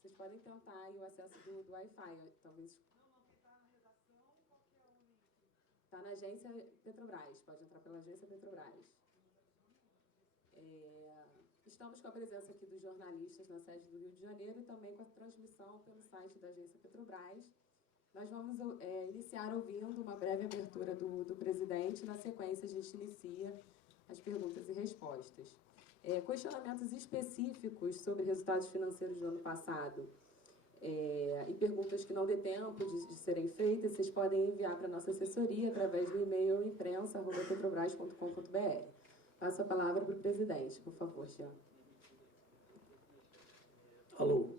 Vocês podem tentar aí o acesso do Wi-Fi, talvez... Não, quem está na redação, qual que é o link? Está na agência Petrobras, pode entrar pela agência Petrobras. Estamos com a presença aqui dos jornalistas na sede do Rio de Janeiro e também com a transmissão pelo site da agência Petrobras. Nós vamos iniciar ouvindo uma breve abertura do presidente. Na sequência, a gente inicia as perguntas e respostas. Questionamentos específicos sobre resultados financeiros do ano passado e perguntas que não dê tempo de serem feitas, vocês podem enviar para a nossa assessoria através do e-mail imprensa@petrobras.com.br. Passo a palavra para o presidente, por favor, Jean. Alô.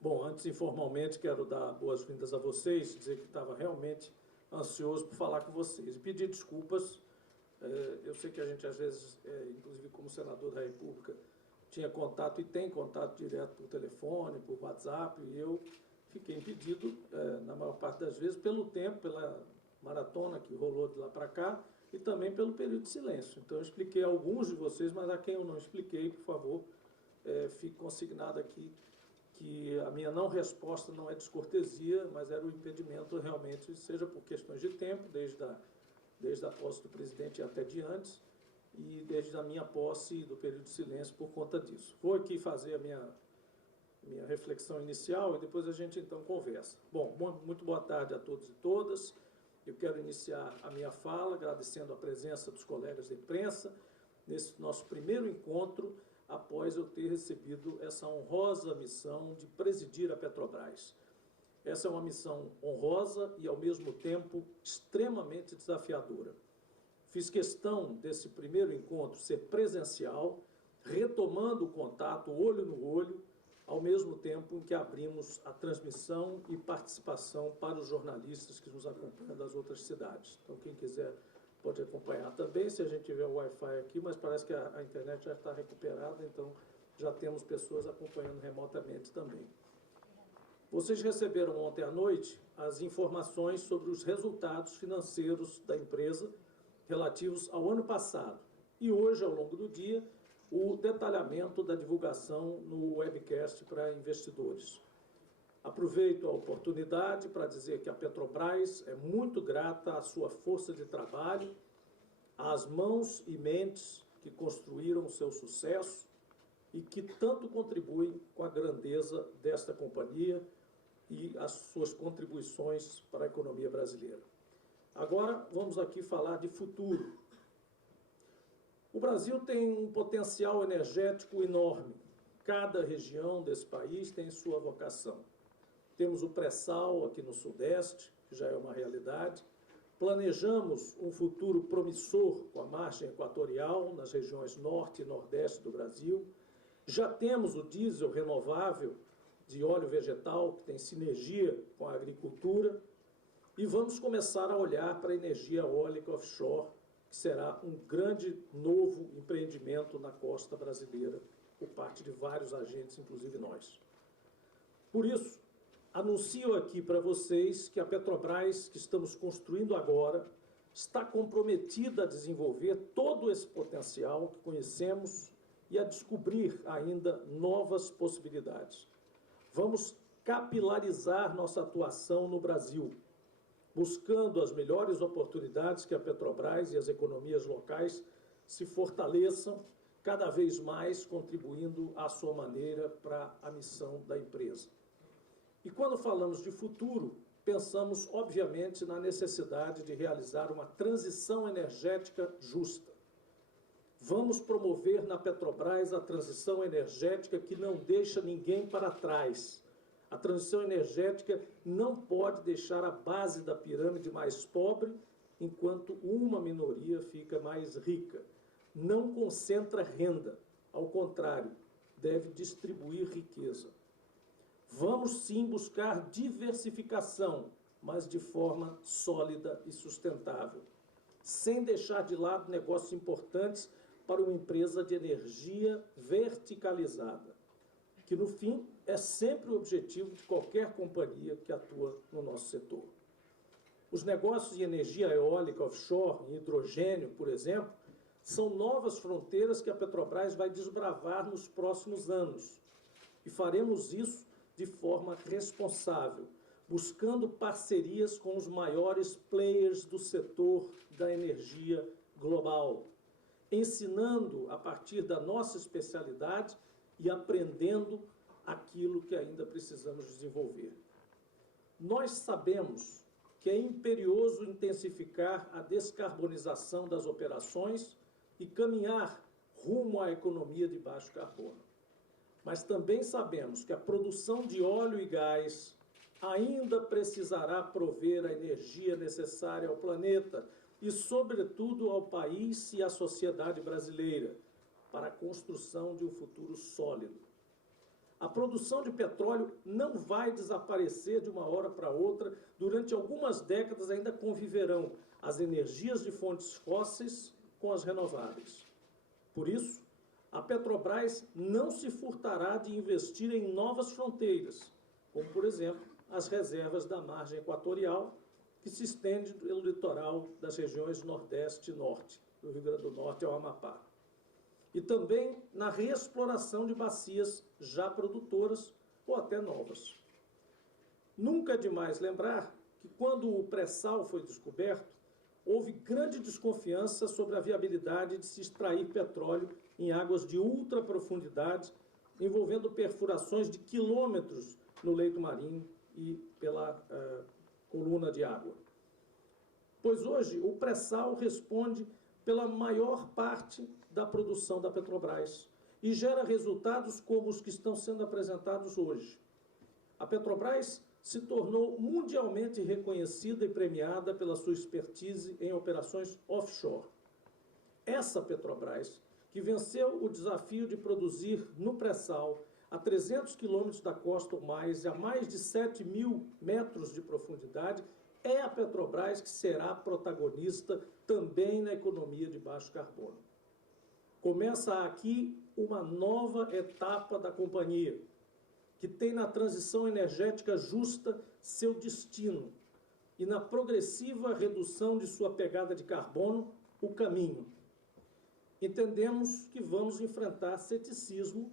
Bom, antes, informalmente, quero dar boas-vindas a vocês, dizer que estava realmente ansioso por falar com vocês e pedir desculpas. Eu sei que a gente, às vezes, inclusive como senador da República, tinha contato e tem contato direto por telefone, por WhatsApp, e eu fiquei impedido, na maior parte das vezes, pelo tempo, pela maratona que rolou de lá para cá, e também pelo período de silêncio. Então, eu expliquei a alguns de vocês, mas a quem eu não expliquei, por favor, fique consignado aqui que a minha não resposta não é descortesia, mas era o impedimento realmente, seja por questões de tempo, desde a posse do presidente e até de antes, e desde a minha posse e do período de silêncio por conta disso. Vou aqui fazer a minha reflexão inicial e depois a gente então conversa. Bom, muito boa tarde a todos e todas. Eu quero iniciar a minha fala agradecendo a presença dos colegas da imprensa nesse nosso primeiro encontro após eu ter recebido essa honrosa missão de presidir a Petrobras. Essa é uma missão honrosa e, ao mesmo tempo, extremamente desafiadora. Fiz questão desse primeiro encontro ser presencial, retomando o contato olho no olho, ao mesmo tempo em que abrimos a transmissão e participação para os jornalistas que nos acompanham das outras cidades. Então, quem quiser pode acompanhar também, se a gente tiver o Wi-Fi aqui, mas parece que a internet já está recuperada, então já temos pessoas acompanhando remotamente também. Vocês receberam ontem à noite as informações sobre os resultados financeiros da empresa relativos ao ano passado. E hoje, ao longo do dia, o detalhamento da divulgação no webcast para investidores. Aproveito a oportunidade para dizer que a Petrobras é muito grata à sua força de trabalho, às mãos e mentes que construíram o seu sucesso e que tanto contribuem com a grandeza desta companhia e as suas contribuições para a economia brasileira. Agora, vamos aqui falar de futuro. O Brasil tem um potencial energético enorme. Cada região desse país tem sua vocação. Temos o pré-sal aqui no Sudeste, que já é uma realidade. Planejamos um futuro promissor com a margem equatorial nas regiões Norte e Nordeste do Brasil. Já temos o diesel renovável de óleo vegetal, que tem sinergia com a agricultura. E vamos começar a olhar para a energia eólica offshore, que será um grande novo empreendimento na costa brasileira, por parte de vários agentes, inclusive nós. Por isso, anuncio aqui para vocês que a Petrobras, que estamos construindo agora, está comprometida a desenvolver todo esse potencial que conhecemos e a descobrir ainda novas possibilidades. Vamos capilarizar nossa atuação no Brasil, buscando as melhores oportunidades que a Petrobras e as economias locais se fortaleçam, cada vez mais contribuindo à sua maneira para a missão da empresa. E quando falamos de futuro, pensamos, obviamente, na necessidade de realizar uma transição energética justa. Vamos promover na Petrobras a transição energética que não deixa ninguém para trás. A transição energética não pode deixar a base da pirâmide mais pobre, enquanto uma minoria fica mais rica. Não concentra renda, ao contrário, deve distribuir riqueza. Vamos sim buscar diversificação, mas de forma sólida e sustentável, sem deixar de lado negócios importantes para uma empresa de energia verticalizada, que no fim é sempre o objetivo de qualquer companhia que atua no nosso setor. Os negócios de energia eólica offshore, em hidrogênio, por exemplo, são novas fronteiras que a Petrobras vai desbravar nos próximos anos. E faremos isso de forma responsável, buscando parcerias com os maiores players do setor da energia global, ensinando a partir da nossa especialidade e aprendendo aquilo que ainda precisamos desenvolver. Nós sabemos que é imperioso intensificar a descarbonização das operações e caminhar rumo à economia de baixo carbono. Mas também sabemos que a produção de óleo e gás ainda precisará prover a energia necessária ao planeta e, sobretudo, ao país e à sociedade brasileira, para a construção de um futuro sólido. A produção de petróleo não vai desaparecer de uma hora para outra. Durante algumas décadas ainda conviverão as energias de fontes fósseis com as renováveis. Por isso, a Petrobras não se furtará de investir em novas fronteiras, como, por exemplo, as reservas da margem equatorial, que se estende pelo litoral das regiões Nordeste e Norte, do Rio Grande do Norte ao Amapá. E também na reexploração de bacias já produtoras ou até novas. Nunca é demais lembrar que, quando o pré-sal foi descoberto, houve grande desconfiança sobre a viabilidade de se extrair petróleo em águas de ultra profundidade, envolvendo perfurações de quilômetros no leito marinho e pela coluna de água. Pois hoje o pré-sal responde pela maior parte da produção da Petrobras e gera resultados como os que estão sendo apresentados hoje. A Petrobras se tornou mundialmente reconhecida e premiada pela sua expertise em operações offshore. Essa Petrobras, que venceu o desafio de produzir no pré-sal a 300 quilômetros da costa ou mais e a mais de 7.000 metros de profundidade, é a Petrobras que será protagonista também na economia de baixo carbono. Começa aqui uma nova etapa da companhia, que tem na transição energética justa seu destino e na progressiva redução de sua pegada de carbono, o caminho. Entendemos que vamos enfrentar ceticismo,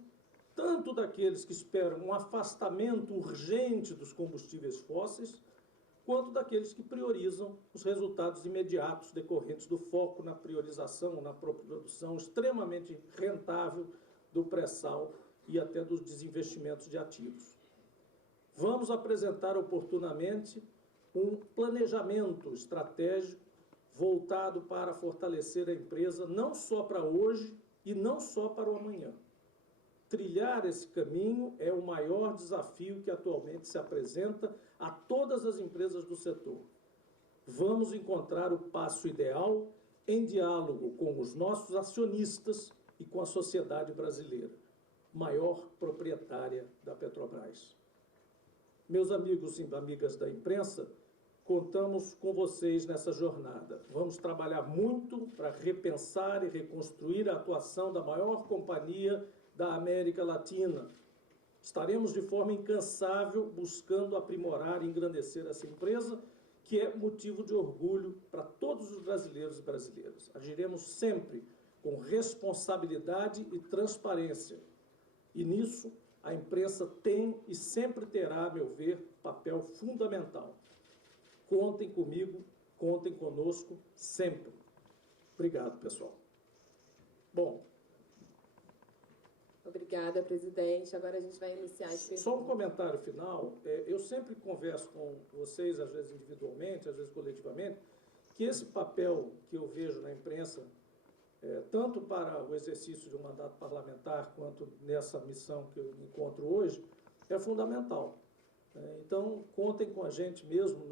tanto daqueles que esperam um afastamento urgente dos combustíveis fósseis, quanto daqueles que priorizam os resultados imediatos decorrentes do foco na priorização, na produção extremamente rentável do pré-sal e até dos desinvestimentos de ativos. Vamos apresentar oportunamente um planejamento estratégico voltado para fortalecer a empresa não só para hoje e não só para o amanhã. Trilhar esse caminho é o maior desafio que atualmente se apresenta a todas as empresas do setor. Vamos encontrar o passo ideal em diálogo com os nossos acionistas e com a sociedade brasileira, maior proprietária da Petrobras. Meus amigos e amigas da imprensa, contamos com vocês nessa jornada. Vamos trabalhar muito para repensar e reconstruir a atuação da maior companhia da América Latina. Estaremos de forma incansável buscando aprimorar e engrandecer essa empresa, que é motivo de orgulho para todos os brasileiros e brasileiras. Agiremos sempre com responsabilidade e transparência. E nisso, a imprensa tem e sempre terá, a meu ver, papel fundamental. Contem comigo, contem conosco, sempre. Obrigado, pessoal. Bom. Obrigada, presidente. Agora a gente vai iniciar as perguntas. Só um comentário final. Eu sempre converso com vocês, às vezes individualmente, às vezes coletivamente, que esse papel que eu vejo na imprensa, tanto para o exercício de um mandato parlamentar, quanto nessa missão que eu encontro hoje, é fundamental. Então, contem com a gente mesmo,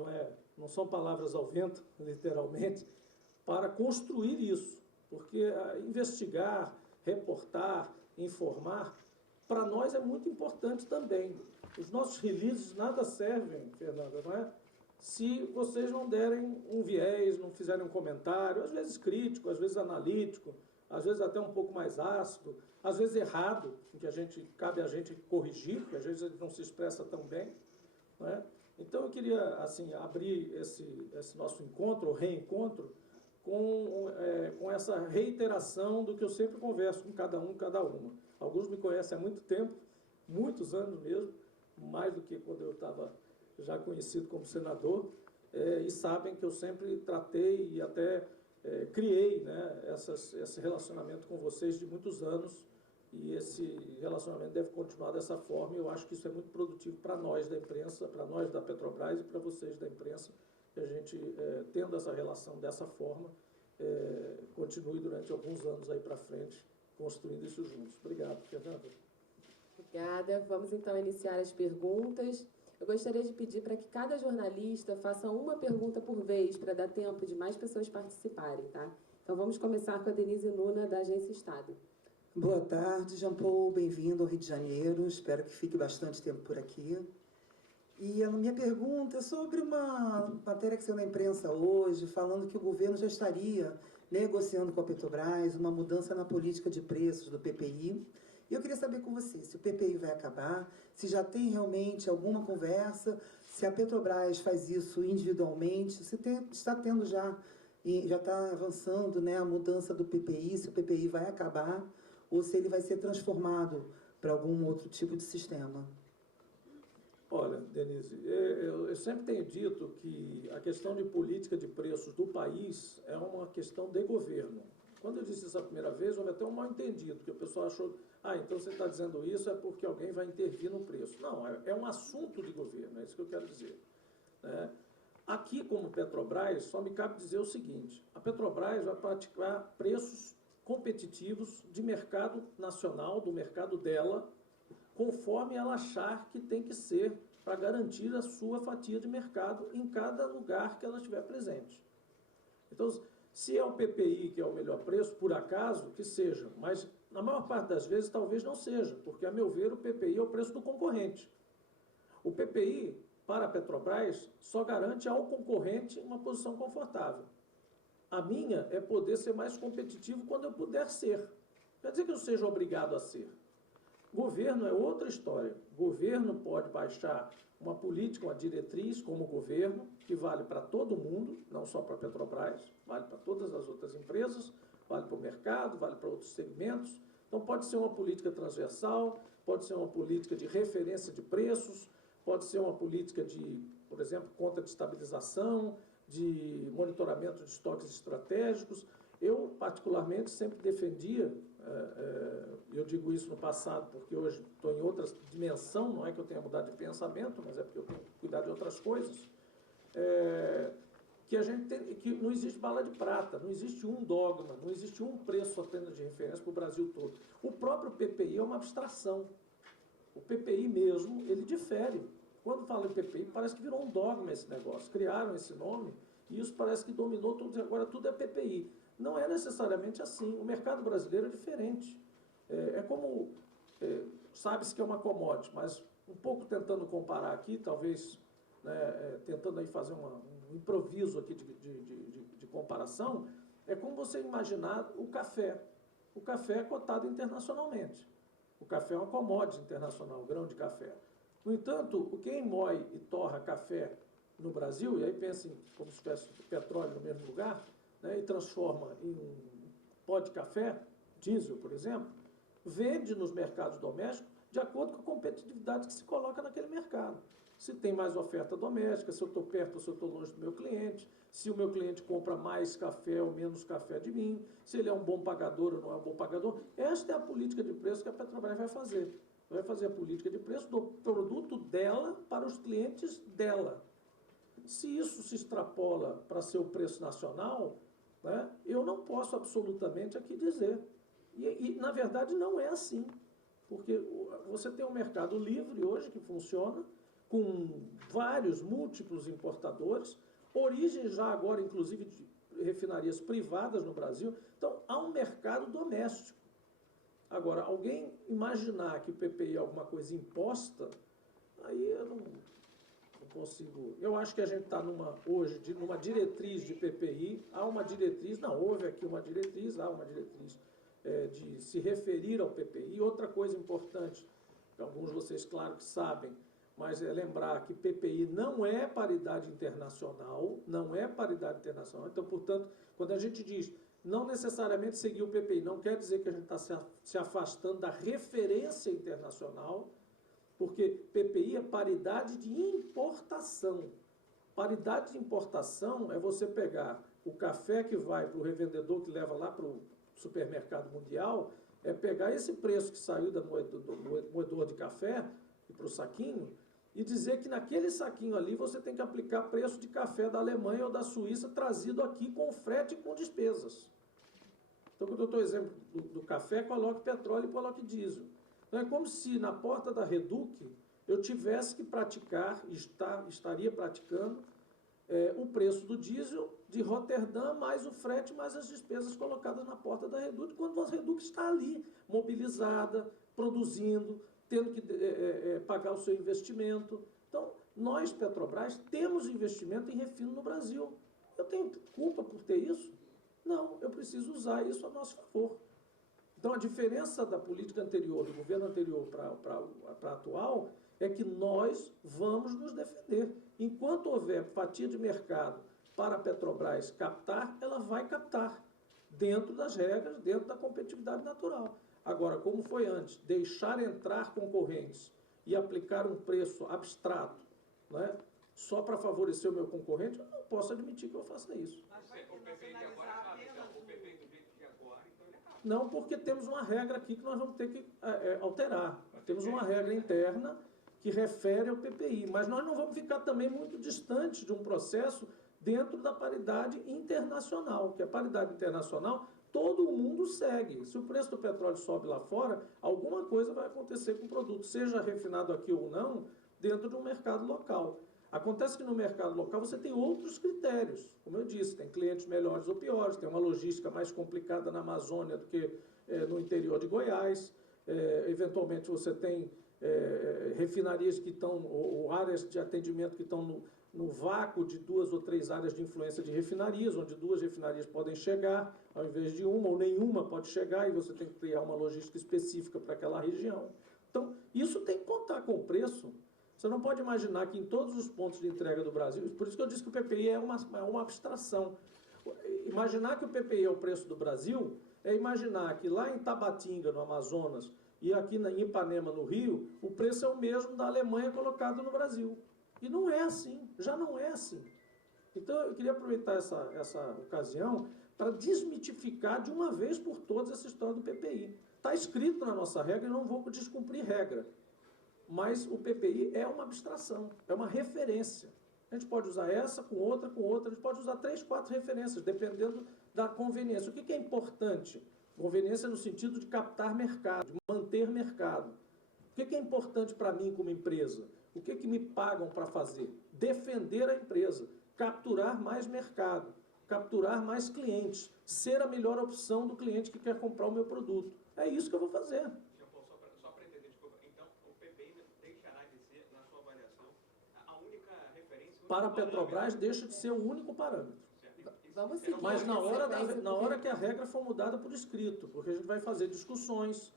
não são palavras ao vento, literalmente, para construir isso, porque investigar, reportar, informar, para nós é muito importante também. Os nossos releases nada servem, Fernanda, não é? Se vocês não derem um viés, não fizerem um comentário, às vezes crítico, às vezes analítico, às vezes até um pouco mais ácido, às vezes errado, em que cabe a gente corrigir, porque às vezes ele não se expressa tão bem, não é? Então, eu queria assim, abrir esse nosso encontro, ou reencontro, com essa reiteração do que eu sempre converso com cada um, cada uma. Alguns me conhecem há muito tempo, muitos anos mesmo, mais do que quando eu estava já conhecido como senador, e sabem que eu sempre tratei e até criei, né, esse relacionamento com vocês de muitos anos, e esse relacionamento deve continuar dessa forma, e eu acho que isso é muito produtivo para nós da imprensa, para nós da Petrobras e para vocês da imprensa, que a gente, tendo essa relação dessa forma, continue durante alguns anos aí para frente, construindo isso juntos. Obrigado, Fernanda. Obrigada. Vamos então iniciar as perguntas. Eu gostaria de pedir para que cada jornalista faça uma pergunta por vez, para dar tempo de mais pessoas participarem, tá? Então vamos começar com a Denise Nuna, da Agência Estado. Boa tarde, Jean Paul, bem-vindo ao Rio de Janeiro, espero que fique bastante tempo por aqui. E a minha pergunta é sobre uma matéria que saiu na imprensa hoje, falando que o governo já estaria negociando com a Petrobras uma mudança na política de preços do PPI. E eu queria saber com você se o PPI vai acabar, se já tem realmente alguma conversa, se a Petrobras faz isso individualmente, se está tendo já está avançando, né, a mudança do PPI, se o PPI vai acabar ou se ele vai ser transformado para algum outro tipo de sistema. Olha, Denise, eu sempre tenho dito que a questão de política de preços do país é uma questão de governo. Quando eu disse isso a primeira vez, houve até um mal-entendido, porque o pessoal achou, então você está dizendo isso é porque alguém vai intervir no preço. Não, é um assunto de governo, é isso que eu quero dizer. Né? Aqui, como Petrobras, só me cabe dizer o seguinte, a Petrobras vai praticar preços competitivos de mercado nacional, do mercado dela, conforme ela achar que tem que ser para garantir a sua fatia de mercado em cada lugar que ela estiver presente. Então, se é o PPI que é o melhor preço, por acaso, que seja, mas na maior parte das vezes talvez não seja, porque, a meu ver, o PPI é o preço do concorrente. O PPI, para a Petrobras, só garante ao concorrente uma posição confortável. A minha é poder ser mais competitivo quando eu puder ser. Quer dizer que eu seja obrigado a ser. Governo é outra história. Governo pode baixar uma política, uma diretriz como governo, que vale para todo mundo, não só para a Petrobras, vale para todas as outras empresas, vale para o mercado, vale para outros segmentos. Então pode ser uma política transversal, pode ser uma política de referência de preços, pode ser uma política de, por exemplo, conta de estabilização, de monitoramento de estoques estratégicos. Eu, particularmente, sempre defendia, eu digo isso no passado porque hoje estou em outra dimensão, não é que eu tenha mudado de pensamento, mas é porque eu tenho que cuidar de outras coisas, que a gente tem, que não existe bala de prata, não existe um dogma, não existe um preço apenas de referência para o Brasil todo. O próprio PPI é uma abstração. O PPI mesmo, ele difere. Quando fala em PPI, parece que virou um dogma esse negócio. Criaram esse nome e isso parece que dominou tudo. Agora tudo é PPI. Não é necessariamente assim. O mercado brasileiro é diferente. Como, sabe-se que é uma commodity, mas um pouco tentando comparar aqui, talvez, né, tentando aí fazer um improviso aqui de comparação, é como você imaginar o café. O café é cotado internacionalmente. O café é uma commodity internacional, grão de café. No entanto, quem moe e torra café no Brasil, e aí pensa como se tivesse petróleo no mesmo lugar, né, e transforma em pó de café, diesel, por exemplo, vende nos mercados domésticos de acordo com a competitividade que se coloca naquele mercado. Se tem mais oferta doméstica, se eu estou perto ou se eu estou longe do meu cliente, se o meu cliente compra mais café ou menos café de mim, se ele é um bom pagador ou não é um bom pagador. Esta é a política de preço que a Petrobras vai fazer. Vai fazer a política de preço do produto dela para os clientes dela. Se isso se extrapola para ser o preço nacional, né, eu não posso absolutamente aqui dizer. E, na verdade, não é assim. Porque você tem um mercado livre hoje que funciona, com vários, múltiplos importadores, origem já agora, inclusive, de refinarias privadas no Brasil. Então, há um mercado doméstico. Agora, alguém imaginar que o PPI é alguma coisa imposta, aí eu não consigo. Eu acho que a gente está hoje numa diretriz de PPI, há uma diretriz, não, houve aqui uma diretriz, há uma diretriz de se referir ao PPI. Outra coisa importante, que alguns de vocês, claro que sabem, mas é lembrar que PPI não é paridade internacional, não é paridade internacional. Então, portanto, quando a gente diz não necessariamente seguir o PPI, não quer dizer que a gente está se afastando da referência internacional, porque PPI é paridade de importação. Paridade de importação é você pegar o café que vai para o revendedor que leva lá para o supermercado mundial, é pegar esse preço que saiu do moedor de café e para o saquinho, e dizer que naquele saquinho ali você tem que aplicar preço de café da Alemanha ou da Suíça trazido aqui com frete e com despesas. Então, quando eu estou exemplo do café, coloque petróleo e coloque diesel. Então, é como se na porta da Reduc eu tivesse que praticar, estaria praticando, o preço do diesel de Roterdã, mais o frete, mais as despesas colocadas na porta da Reduc, quando a Reduc está ali, mobilizada, produzindo, tendo que pagar o seu investimento. Então, nós, Petrobras, temos investimento em refino no Brasil. Eu tenho culpa por ter isso? Não, eu preciso usar isso a nosso favor. Então, a diferença da política anterior, do governo anterior para a atual, é que nós vamos nos defender. Enquanto houver fatia de mercado para a Petrobras captar, ela vai captar, dentro das regras, dentro da competitividade natural. Agora, como foi antes, deixar entrar concorrentes e aplicar um preço abstrato, né, só para favorecer o meu concorrente, eu não posso admitir que eu faça isso. O PPI de agora acaba, então. O PPI do jeito que agora, então ele acaba. Não, porque temos uma regra aqui que nós vamos ter que alterar. Temos uma regra interna que refere ao PPI, mas nós não vamos ficar também muito distantes de um processo dentro da paridade internacional, que a paridade internacional todo mundo segue. Se o preço do petróleo sobe lá fora, alguma coisa vai acontecer com o produto, seja refinado aqui ou não, dentro de um mercado local. Acontece que no mercado local você tem outros critérios, como eu disse, tem clientes melhores ou piores, tem uma logística mais complicada na Amazônia do que no interior de Goiás, eventualmente você tem refinarias que estão, ou áreas de atendimento que estão no vácuo de 2 ou 3 áreas de influência de refinarias, onde 2 refinarias podem chegar, ao invés de uma, ou nenhuma pode chegar, e você tem que criar uma logística específica para aquela região. Então, isso tem que contar com o preço. Você não pode imaginar que em todos os pontos de entrega do Brasil, por isso que eu disse que o PPI é uma abstração. Imaginar que o PPI é o preço do Brasil é imaginar que lá em Tabatinga, no Amazonas, e aqui em Ipanema, no Rio, o preço é o mesmo da Alemanha colocado no Brasil. E não é assim, já não é assim. Então, eu queria aproveitar essa ocasião para desmitificar de uma vez por todas essa história do PPI. Está escrito na nossa regra e não vou descumprir regra. Mas o PPI é uma abstração, é uma referência. A gente pode usar essa com outra, a gente pode usar 3, 4 referências, dependendo da conveniência. O que é importante? Conveniência no sentido de captar mercado, de manter mercado. O que é importante para mim como empresa? O que me pagam para fazer? Defender a empresa, capturar mais mercado, capturar mais clientes, ser a melhor opção do cliente que quer comprar o meu produto. É isso que eu vou fazer. Só para entender, desculpa, então o PPI deixará de ser, na sua avaliação, a única referência... Para a Petrobras, deixa de ser o único parâmetro. Vamos seguir. Mas na hora que a regra for mudada por escrito, porque a gente vai fazer discussões.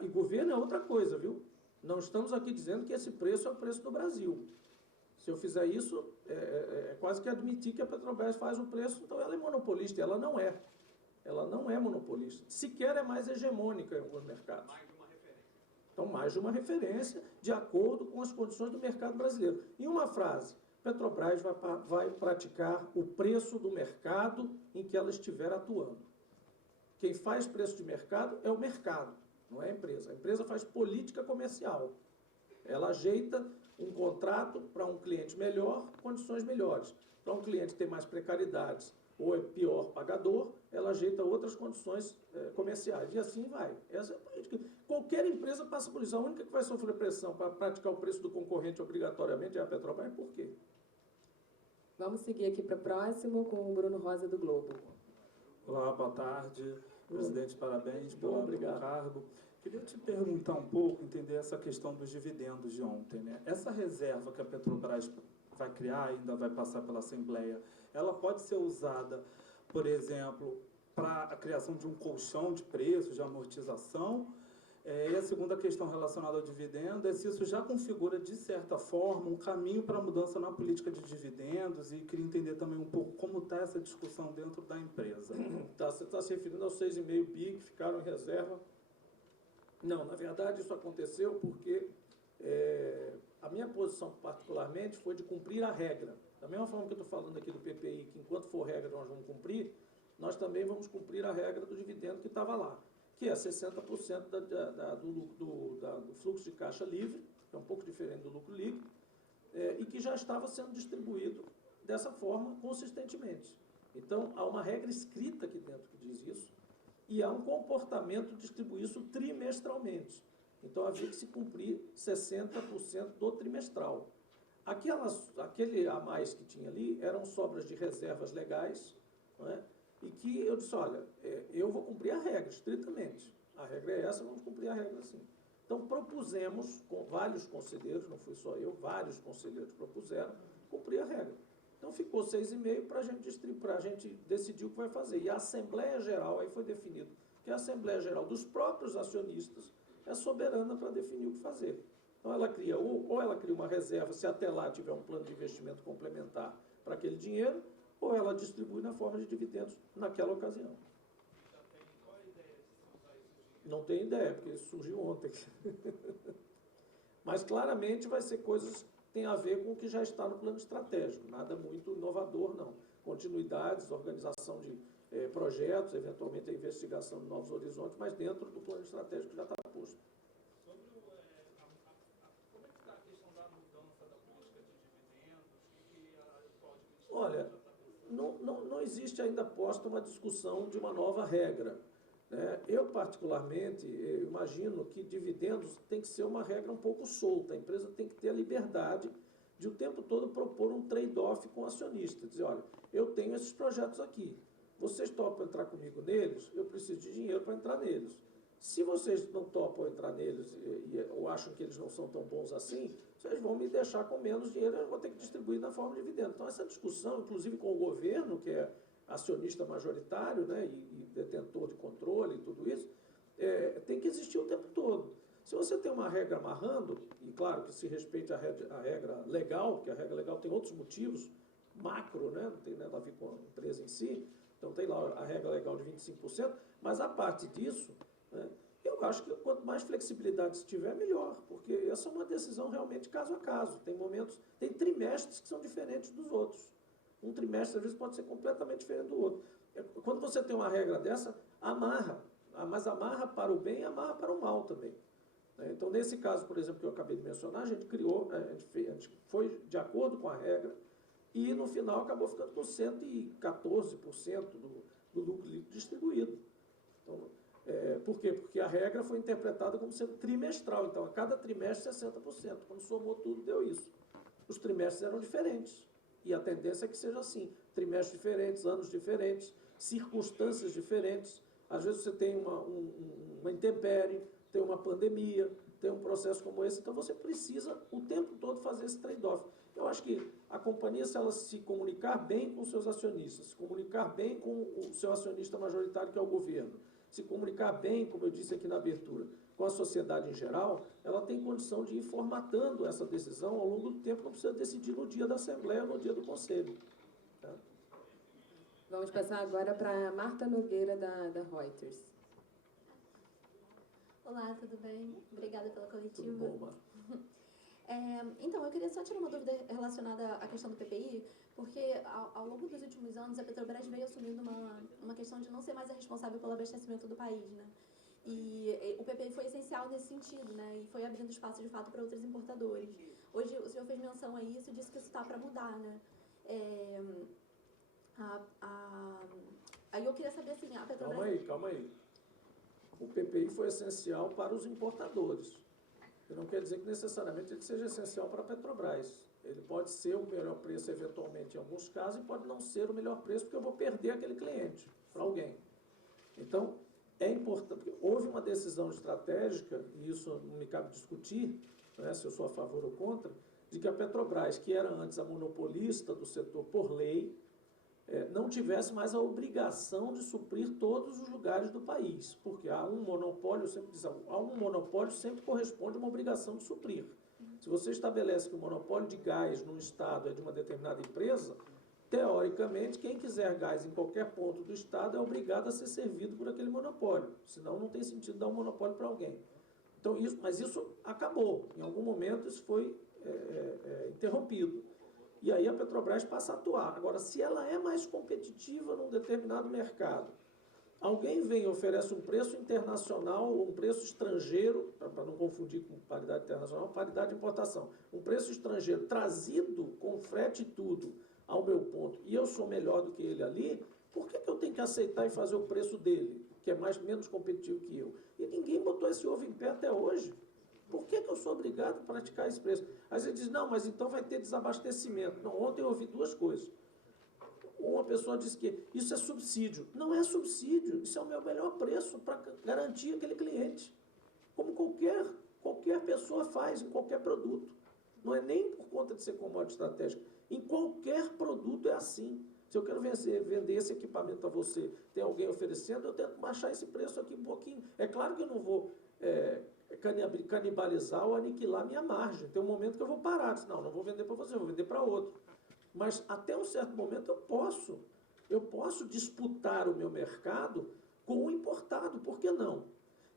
E governo é outra coisa, viu? Não estamos aqui dizendo que esse preço é o preço do Brasil. Se eu fizer isso, é quase que admitir que a Petrobras faz o preço, então ela é monopolista. E ela não é. Ela não é monopolista. Sequer é mais hegemônica em alguns mercados. Mais de uma referência. Então, mais de uma referência de acordo com as condições do mercado brasileiro. Em uma frase, Petrobras vai praticar o preço do mercado em que ela estiver atuando. Quem faz preço de mercado é o mercado, não é a empresa. A empresa faz política comercial. Ela ajeita um contrato para um cliente melhor, condições melhores. Para um cliente que tem mais precariedades ou é pior pagador, ela ajeita outras condições comerciais. E assim vai. Essa é a política. Qualquer empresa passa por isso. A única que vai sofrer pressão para praticar o preço do concorrente obrigatoriamente é a Petrobras. Por quê? Vamos seguir aqui para o próximo com o Bruno Rosa do Globo. Olá, boa tarde. Presidente, parabéns pelo cargo. Queria te perguntar um pouco, entender essa questão dos dividendos de ontem, né? Essa reserva que a Petrobras vai criar, ainda vai passar pela Assembleia, ela pode ser usada, por exemplo, para a criação de um colchão de preços, de amortização, E a segunda questão relacionada ao dividendo é se isso já configura, de certa forma, um caminho para a mudança na política de dividendos, e queria entender também um pouco como está essa discussão dentro da empresa. Tá, você está se referindo aos 6,5 bi que ficaram em reserva? Não, na verdade isso aconteceu porque a minha posição particularmente foi de cumprir a regra. Da mesma forma que eu estou falando aqui do PPI, que enquanto for regra nós vamos cumprir, nós também vamos cumprir a regra do dividendo que estava lá, que é 60% do fluxo de caixa livre, que é um pouco diferente do lucro líquido, e que já estava sendo distribuído dessa forma consistentemente. Então, há uma regra escrita aqui dentro que diz isso, e há um comportamento de distribuir isso trimestralmente. Então, havia que se cumprir 60% do trimestral. Aquele a mais que tinha ali eram sobras de reservas legais, não é? E que eu disse, olha, eu vou cumprir a regra, estritamente. A regra é essa, vamos cumprir a regra assim. Então, propusemos, com vários conselheiros, não fui só eu, vários conselheiros propuseram, cumprir a regra. Então, ficou 6,5 para a gente decidir o que vai fazer. E a Assembleia Geral, aí foi definido, que a Assembleia Geral dos próprios acionistas é soberana para definir o que fazer. Então, ela cria, ou ela cria uma reserva, se até lá tiver um plano de investimento complementar para aquele dinheiro, ou ela distribui na forma de dividendos naquela ocasião. Não tenho ideia, porque isso surgiu ontem. Mas claramente vai ser coisas que têm a ver com o que já está no plano estratégico, nada muito inovador, não. Continuidades, organização de projetos, eventualmente a investigação de novos horizontes, mas dentro do plano estratégico que já está posto. Sobre como é que está a questão da mudança da política de dividendos que a atual administração Olha, não existe ainda posta uma discussão de uma nova regra. Eu, particularmente, imagino que dividendos tem que ser uma regra um pouco solta. A empresa tem que ter a liberdade de o tempo todo propor um trade-off com o acionista. Dizer, olha, eu tenho esses projetos aqui. Vocês topam entrar comigo neles? Eu preciso de dinheiro para entrar neles. Se vocês não topam entrar neles ou acham que eles não são tão bons assim, vocês vão me deixar com menos dinheiro e eu vou ter que distribuir na forma de dividendo. Então, essa discussão, inclusive com o governo, que é acionista majoritário, né, e detentor de controle e tudo isso, tem que existir o tempo todo. Se você tem uma regra amarrando, e claro que se respeite a regra legal, porque a regra legal tem outros motivos, macro, né, não tem nada a ver com a empresa em si, então tem lá a regra legal de 25%, mas a parte disso, né, eu acho que quanto mais flexibilidade se tiver, melhor, porque essa é uma decisão realmente caso a caso. Tem momentos, tem trimestres que são diferentes dos outros. Um trimestre, às vezes, pode ser completamente diferente do outro. Quando você tem uma regra dessa, amarra, mas amarra para o bem e amarra para o mal também. Então, nesse caso, por exemplo, que eu acabei de mencionar, a gente foi de acordo com a regra e, no final, acabou ficando com 114% do lucro líquido distribuído. Então, por quê? Porque a regra foi interpretada como sendo trimestral. Então, a cada trimestre, 60%. Quando somou tudo, deu isso. Os trimestres eram diferentes. E a tendência é que seja assim. Trimestres diferentes, anos diferentes, circunstâncias diferentes. Às vezes você tem uma intempérie, tem uma pandemia, tem um processo como esse. Então, você precisa o tempo todo fazer esse trade-off. Eu acho que a companhia, se ela se comunicar bem com os seus acionistas, se comunicar bem com o seu acionista majoritário, que é o governo, se comunicar bem, como eu disse aqui na abertura, com a sociedade em geral, ela tem condição de ir formatando essa decisão ao longo do tempo, não precisa decidir no dia da Assembleia ou no dia do Conselho. Tá? Vamos passar agora para Marta Nogueira, da Reuters. Olá, tudo bem? Obrigada pela coletiva. Tudo bom, Marta? Então, eu queria só tirar uma dúvida relacionada à questão do PPI, porque ao longo dos últimos anos a Petrobras veio assumindo uma questão de não ser mais a responsável pelo abastecimento do país, né? E o PPI foi essencial nesse sentido, né? E foi abrindo espaço, de fato, para outros importadores. Hoje, o senhor fez menção a isso e disse que isso está para mudar, né? Aí eu queria saber, assim, a Petrobras... Calma aí. O PPI foi essencial para os importadores. E não quer dizer que necessariamente ele seja essencial para a Petrobras. Ele pode ser o melhor preço, eventualmente, em alguns casos, e pode não ser o melhor preço, porque eu vou perder aquele cliente para alguém. Então, é importante, porque houve uma decisão estratégica, e isso não me cabe discutir, né, se eu sou a favor ou contra, de que a Petrobras, que era antes a monopolista do setor por lei, não tivesse mais a obrigação de suprir todos os lugares do país, porque há um monopólio, eu sempre digo, há um monopólio sempre corresponde a uma obrigação de suprir. Se você estabelece que o monopólio de gás num estado é de uma determinada empresa, teoricamente, quem quiser gás em qualquer ponto do estado é obrigado a ser servido por aquele monopólio, senão não tem sentido dar um monopólio para alguém. Então, mas isso acabou, em algum momento isso foi interrompido. E aí a Petrobras passa a atuar. Agora, se ela é mais competitiva num determinado mercado, alguém vem e oferece um preço internacional ou um preço estrangeiro, para não confundir com paridade internacional, paridade de importação, um preço estrangeiro trazido com frete e tudo ao meu ponto, e eu sou melhor do que ele ali, por que eu tenho que aceitar e fazer o preço dele, que é menos competitivo que eu? E ninguém botou esse ovo em pé até hoje. Por que eu sou obrigado a praticar esse preço? Aí você diz, não, mas então vai ter desabastecimento. Não, ontem eu ouvi duas coisas. Uma pessoa disse que isso é subsídio. Não é subsídio, isso é o meu melhor preço para garantir aquele cliente. Como qualquer pessoa faz em qualquer produto. Não é nem por conta de ser commodity estratégica. Em qualquer produto é assim. Se eu quero vender esse equipamento a você, tem alguém oferecendo, eu tento baixar esse preço aqui um pouquinho. É claro que eu não vou canibalizar ou aniquilar minha margem. Tem um momento que eu vou parar. Não vou vender para você, vou vender para outro. Mas até um certo momento eu posso disputar o meu mercado com o importado. Por que não?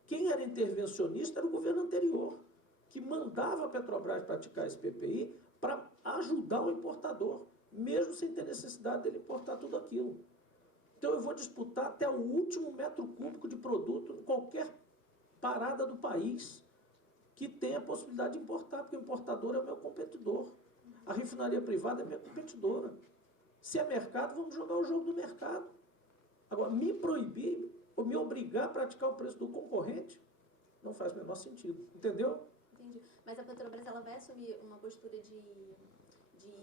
Quem era intervencionista era o governo anterior, que mandava a Petrobras praticar esse PPI para ajudar o importador, mesmo sem ter necessidade dele importar tudo aquilo. Então eu vou disputar até o último metro cúbico de produto em qualquer parada do país que tenha a possibilidade de importar, porque o importador é o meu competidor. A refinaria privada é minha competidora. Se é mercado, vamos jogar o jogo do mercado. Agora, me proibir ou me obrigar a praticar o preço do concorrente não faz o menor sentido. Entendeu? Entendi. Mas a Petrobras ela vai assumir uma postura de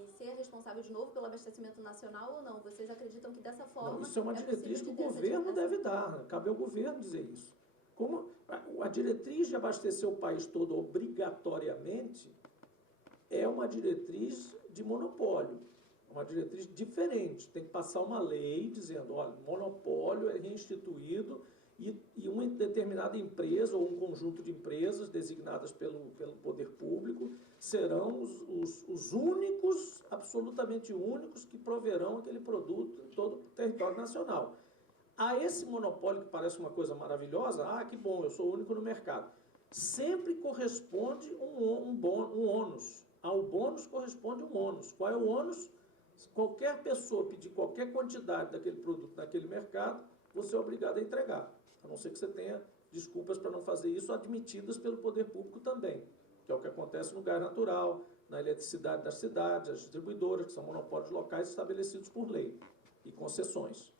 ser responsável de novo pelo abastecimento nacional ou não? Vocês acreditam que dessa forma... Não, isso é uma diretriz que o governo deve dar. Cabe ao governo dizer isso. Como a diretriz de abastecer o país todo obrigatoriamente é uma diretriz de monopólio, uma diretriz diferente. Tem que passar uma lei dizendo, olha, monopólio é reinstituído e uma determinada empresa ou um conjunto de empresas designadas pelo poder público serão os únicos, absolutamente únicos, que proverão aquele produto em todo o território nacional. A esse monopólio, que parece uma coisa maravilhosa, que bom, eu sou o único no mercado. Sempre corresponde um ônus. Ao bônus corresponde um ônus. Qual é o ônus? Se qualquer pessoa pedir qualquer quantidade daquele produto naquele mercado, você é obrigado a entregar. A não ser que você tenha desculpas para não fazer isso, admitidas pelo poder público também, que é o que acontece no gás natural, na eletricidade das cidades, as distribuidoras, que são monopólios locais estabelecidos por lei e concessões.